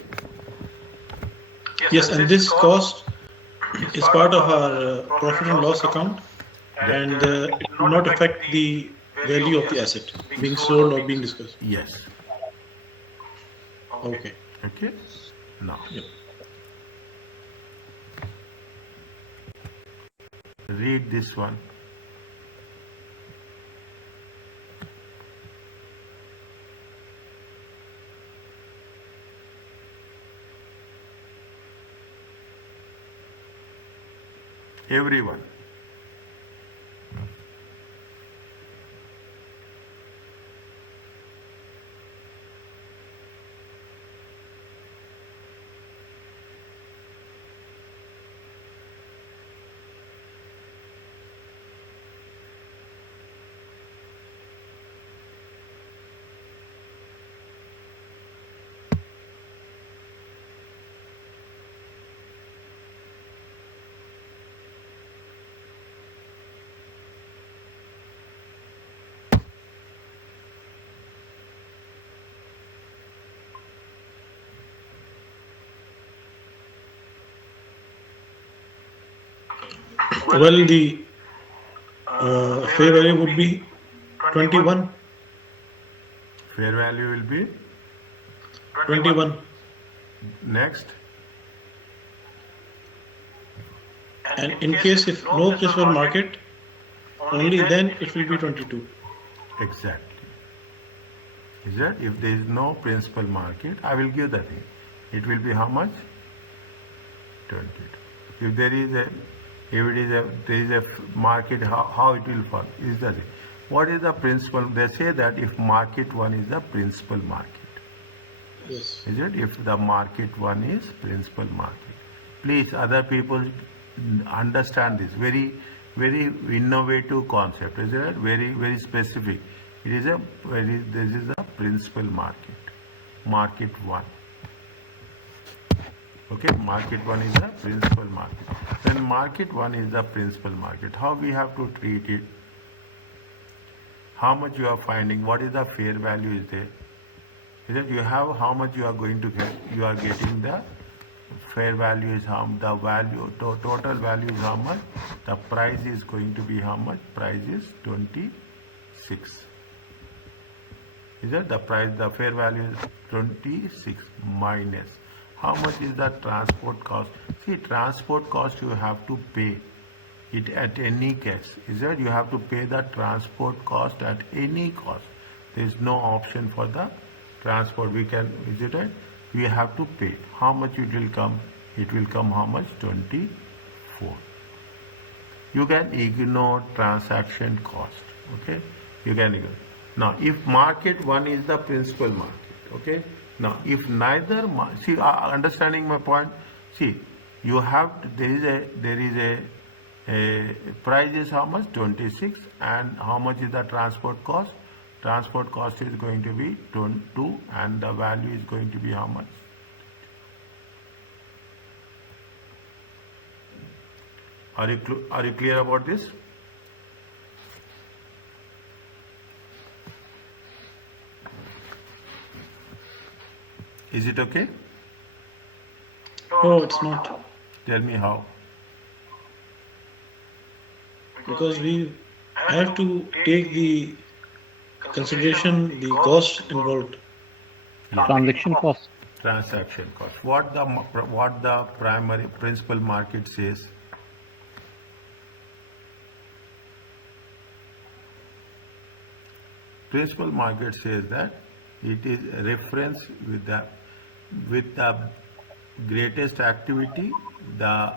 Yes, and this cost is part of our profit and loss account, and it will not affect the value of the asset being sold or being discussed. Yes. Okay. Okay. Now. Yep. Read this one. Everyone. Well, the fair value would be 21. Fair value will be 21. next. And in case if no principal market, only then it will be 22. Exactly. Is that if there is no principal market, I will give the thing. It will be how much? 22. If there is a, if it is a, there is a market, how it will fall is the thing. What is the principal? They say that if market one is the principal market. Yes. Is it? If the market one is principal market. Please, other people understand this. Very, very innovative concept. Is it? Very, very specific. It is a very, this is a principal market. Market one. Okay, market one is the principal market. When market one is the principal market, how we have to treat it? How much you are finding? What is the fair value is there? Is that you have how much you are going to get? You are getting the fair value is how the value total value is how much? The price is going to be how much? Price is 26. Is that the price? The fair value is 26 minus how much is the transport cost? See, transport cost you have to pay it at any case. Is that you have to pay the transport cost at any cost. There is no option for the transport. We can, is it right? We have to pay. How much it will come? It will come how much? 24. You can ignore transaction cost. Okay? You can ignore. Now, if market one is the principal market, okay? Now, if neither, see, understanding my point, see, you have, to, there is a price is how much? 26, and how much is the transport cost? Transport cost is going to be 22, and the value is going to be how much? Are you clear about this? Is it okay? No, it's not. Tell me how. Because we have to take the consideration the cost involved. Transaction cost. Transaction cost. What the primary principal market says? Principal market says that it is a reference with the greatest activity. The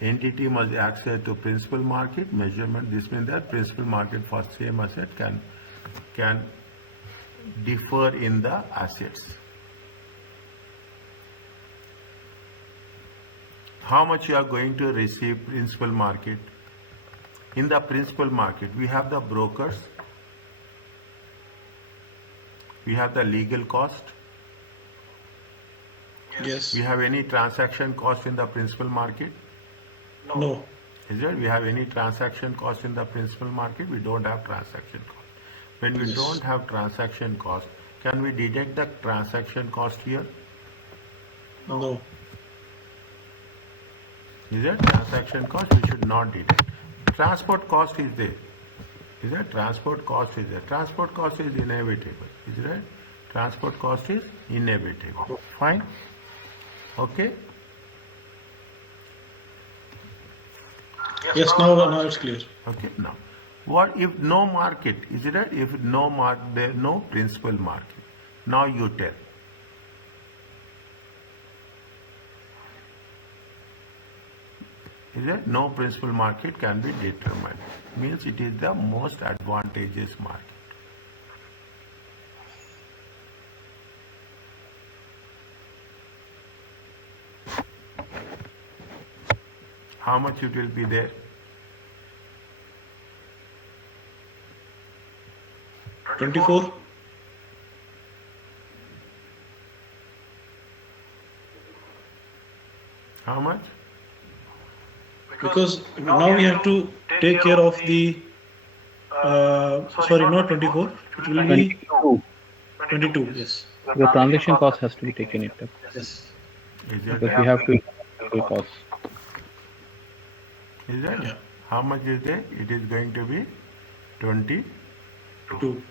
entity must access to principal market measurement. This means that principal market for same asset can differ in the assets. How much you are going to receive principal market? In the principal market, we have the brokers, we have the legal cost. Yes. We have any transaction cost in the principal market? No. Is there? We have any transaction cost in the principal market? We don't have transaction cost. When we don't have transaction cost, can we deduct the transaction cost here? No. Is there transaction cost? We should not deduct. Transport cost is there. Is there transport cost is there? Transport cost is inevitable. Is there? Transport cost is inevitable. Fine. Okay. Yes, now it's clear. Okay. Now, what if no market? Is it right? If no market, there no principal market. Now you tell. Is that no principal market can be determined? Means it is the most advantageous market. How much it will be there? 24. How much? Because now we have to take care of the sorry, not 24, it will be 22. 22. Yes. The transaction cost has to be taken into Yes. Is that? because we have to total cost. Is that? Yeah. How much is there? It is going to be 20. 2.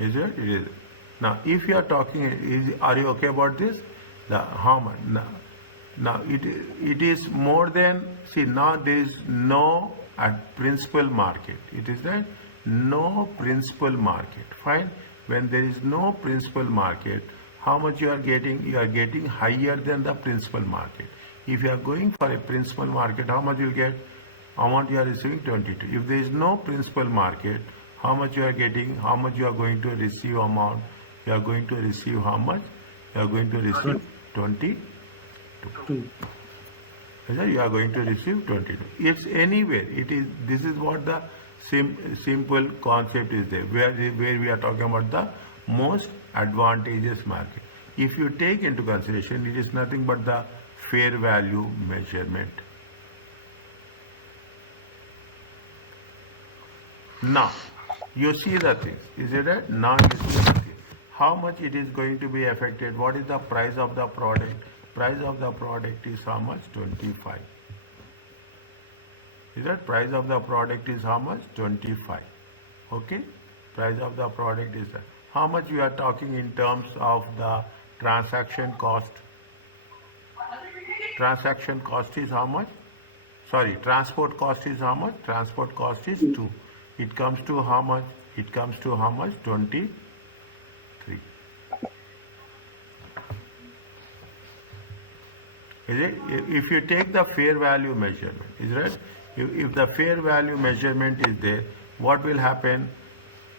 Is it? It is. Now, if you are talking, are you okay about this? The how much? Now it is more than. See, now there is no at principal market. It is that no principal market. Fine. When there is no principal market, how much you are getting? You are getting higher than the principal market. If you are going for a principal market, how much you get? Amount you are receiving 22. If there is no principal market, how much you are getting? How much you are going to receive amount? You are going to receive how much? You are going to receive 22. Two. You are going to receive 22. It's anywhere. It is. This is what the simple concept is there, where we are talking about the most advantageous market. If you take into consideration, it is nothing but the fair value measurement. Now, you see the things. Is it right? Now you see the things. How much it is going to be affected? What is the price of the product? Price of the product is how much? 25. Is that price of the product is how much? 25. Okay? Price of the product is that. How much we are talking in terms of the transaction cost? Transaction cost is how much? Sorry, transport cost is how much? Transport cost is 2. It comes to how much? It comes to how much? 23. Is it? If you take the fair value measurement, is right? If the fair value measurement is there, what will happen?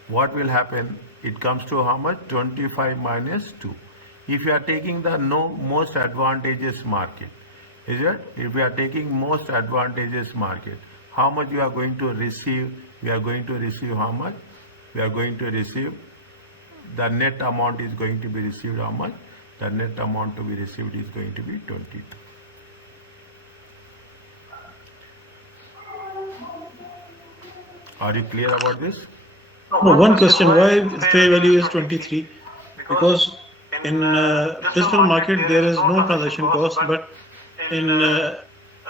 What will happen? It comes to how much? 25 minus 2. If you are taking the most advantageous market, is it? If we are taking most advantageous market, how much you are going to receive? We are going to receive how much? We are going to receive, the net amount is going to be received how much? The net amount to be received is going to be 22. Are you clear about this? No, one question, why fair value is 23? Because in principal market there is no transaction cost, but in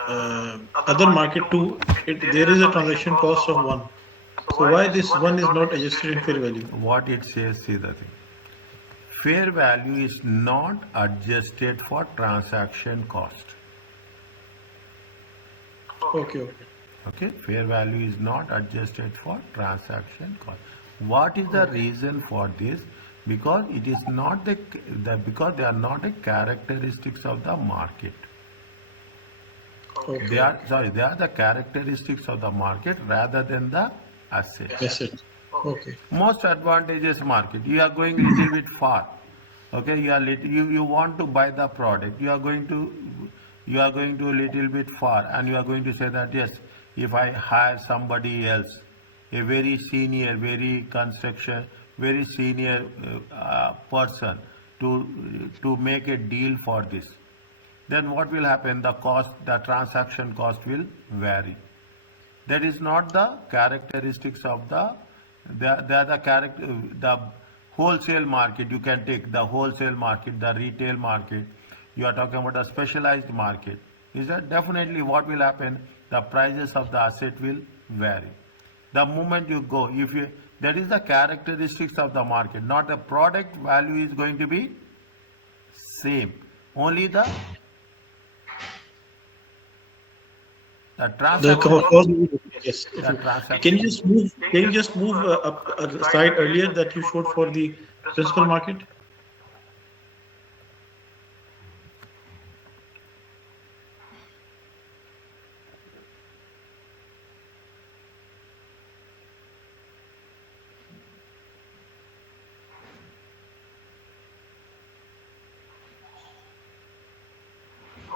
other market too, there is a transaction cost of 1. So why this 1 is not adjusted in fair value? What it says, see the thing. Fair value is not adjusted for transaction cost. Okay. Okay, fair value is not adjusted for transaction cost. What is the reason for this? Because it is not because they are not the characteristics of the market. Okay. They are the characteristics of the market rather than the asset. Asset. Okay. Most advantageous market. You are going little bit far. Okay, you want to buy the product. You are going to a little bit far, and you are going to say that yes, if I hire somebody else, a very senior, very senior person to make a deal for this, then what will happen? The transaction cost will vary. That is not the characteristics of the wholesale market. You can take the wholesale market, the retail market. You are talking about a specialized market. Is that definitely what will happen? The prices of the asset will vary. The moment you go, that is the characteristics of the market, not the product value is going to be same. Only the transaction. Yes. The transaction. Can you just move up a slide earlier that you showed for the principal market?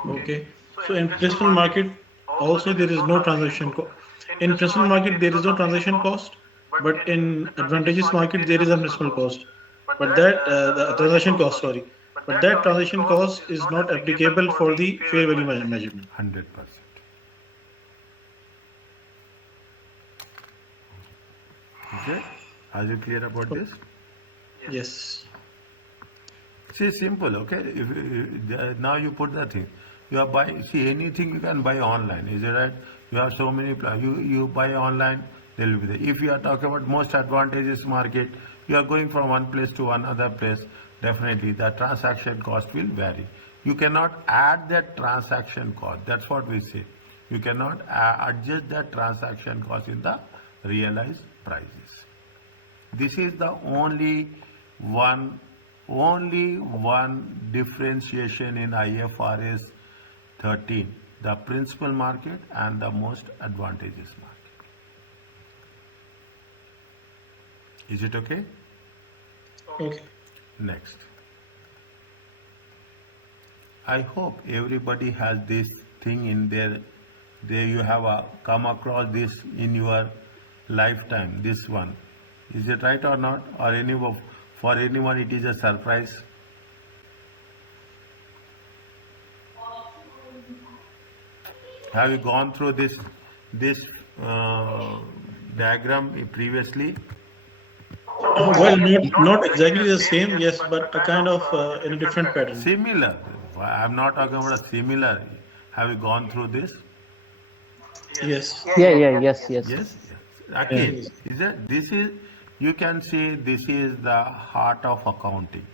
Okay. So in principal market also there is no transaction cost. In principal market there is no transaction cost, but in advantageous market there is a principal cost. But that the transaction cost, sorry, but that transaction cost is not applicable for the fair value measurement. 100%. Okay, are you clear about this? Yes. See, simple. Okay, now you put the thing. You are buying. See, anything you can buy online. Is it right? You have so many. You buy online. They will be there. If you are talking about most advantageous market, you are going from one place to another place. Definitely, the transaction cost will vary. You cannot add that transaction cost. That's what we say. You cannot adjust that transaction cost in the realized prices. This is the only one differentiation in IFRS 13, the principal market and the most advantageous market. Is it okay? Okay. Next. I hope everybody has this thing in there you have come across this in your lifetime, this one. Is it right or not? Or for anyone it is a surprise? Have you gone through this diagram previously? Well, not exactly the same, yes, but a kind of in a different pattern. Similar. I'm not talking about a similar. Have you gone through this? Yes. Yes. Yes. Again, Yes. you can say this is the heart of accounting.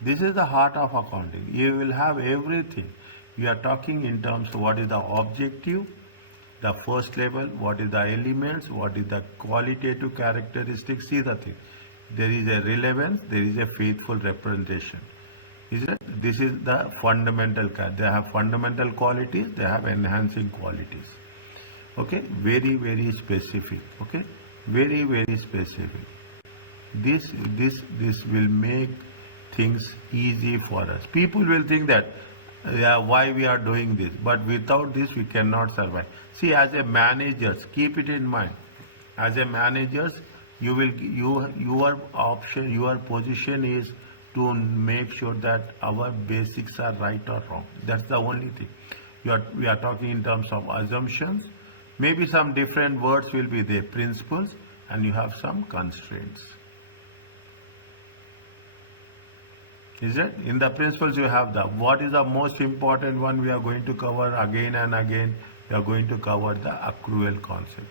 This is the heart of accounting. You will have everything. You are talking in terms of what is the objective, the first level, what is the elements, what is the qualitative characteristics. See the thing. There is a relevance, there is a faithful representation. Is it? This is the fundamental. They have fundamental qualities, they have enhancing qualities. Okay, very specific. Okay, very specific. This will make things easy for us. People will think that why we are doing this, but without this we cannot survive. See, as a managers, keep it in mind. As a managers, your option, your position is to make sure that our basics are right or wrong. That's the only thing. We are talking in terms of assumptions. Maybe some different words will be there, principles, and you have some constraints. Is it? In the principles you have what is the most important one we are going to cover again and again. We are going to cover the accrual concept.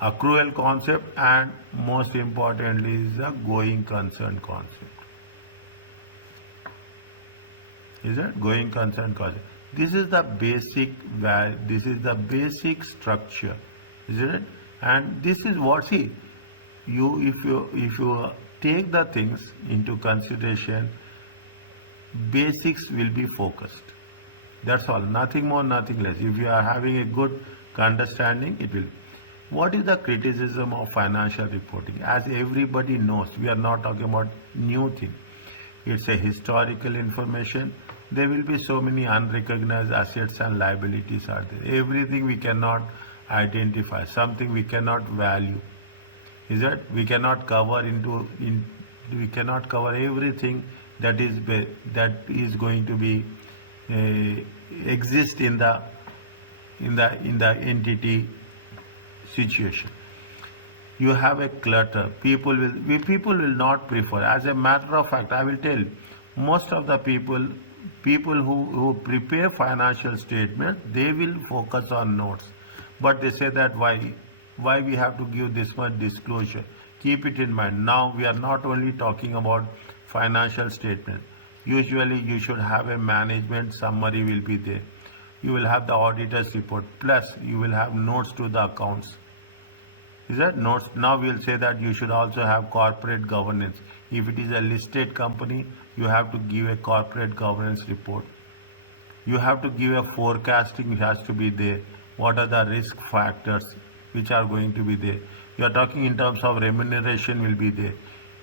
Accrual concept, and most importantly is the going concern concept. Is it? Going concern concept. This is the basic value, this is the basic structure. Is it? And this is what, see, if you take the things into consideration, basics will be focused. That's all. Nothing more, nothing less. If you are having a good understanding, it will. What is the criticism of financial reporting? As everybody knows, we are not talking about new thing. It's a historical information. There will be so many unrecognized assets and liabilities are there. Everything we cannot identify, something we cannot value. Is that we cannot cover we cannot cover everything that is going to be exist in the entity situation. You have a clutter. People will not prefer. As a matter of fact, I will tell you, most of the people who prepare financial statements, they will focus on notes. But they say that why we have to give this much disclosure. Keep it in mind. Now we are not only talking about financial statement. Usually you should have a management summary will be there. You will have the auditor's report, plus you will have notes to the accounts. Is that notes? Now we will say that you should also have corporate governance. If it is a listed company, you have to give a corporate governance report. You have to give a forecasting, it has to be there. What are the risk factors which are going to be there? You are talking in terms of remuneration will be there.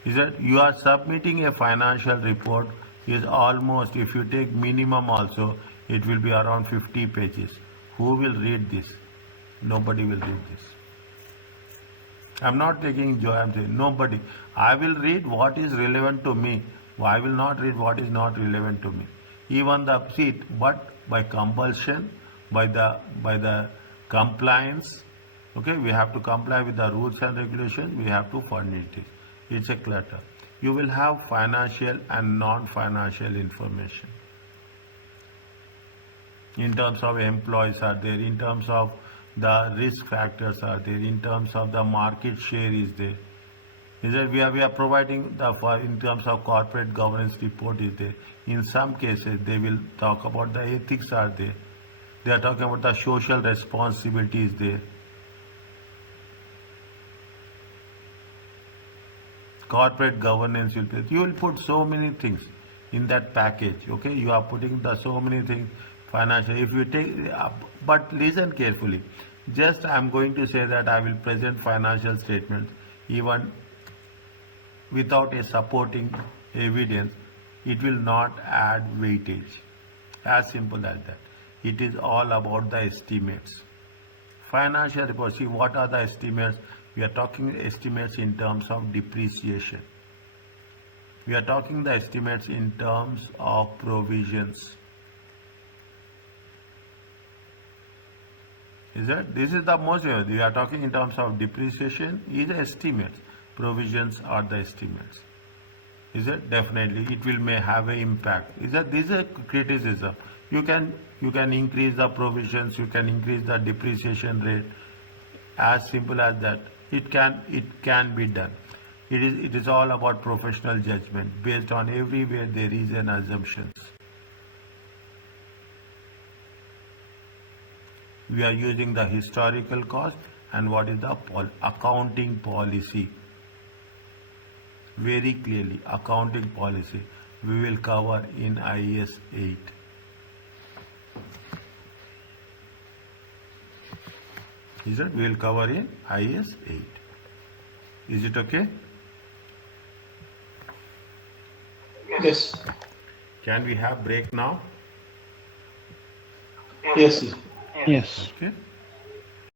Is that you are submitting a financial report is almost, if you take minimum also, it will be around 50 pages. Who will read this? Nobody will read this. I'm not taking joy, I'm saying nobody. I will read what is relevant to me. I will not read what is not relevant to me. Even the seat, but by compulsion, by the compliance, okay, we have to comply with the rules and regulations, we have to furnish it. It's a clutter. You will have financial and non-financial information. In terms of employees are there, in terms of the risk factors are there, in terms of the market share is there. Is that we are providing in terms of corporate governance report is there. In some cases they will talk about the ethics are there. They are talking about the social responsibility is there. corporate governance will be, you will put so many things in that package. Okay, you are putting the so many things financial. If you take, but listen carefully. Just I am going to say that I will present financial statements even without a supporting evidence. It will not add weightage. As simple as that. It is all about the estimates. Financial reports. See, what are the estimates? We are talking estimates in terms of depreciation. We are talking the estimates in terms of provisions. Is that? This is the most, we are talking in terms of depreciation is estimates. Provisions are the estimates. Is it? Definitely it will may have an impact. Is that? This is a criticism. You can increase the provisions, you can increase the depreciation rate. As simple as that. It can be done. It is all about professional judgment. Based on everywhere there is an assumptions. We are using the historical cost and what is the accounting policy. Very clearly, accounting policy we will cover in IAS 8. Is it? We will cover in IAS 8. Is it okay? Yes. Can we have break now? Yes. Yes. Okay.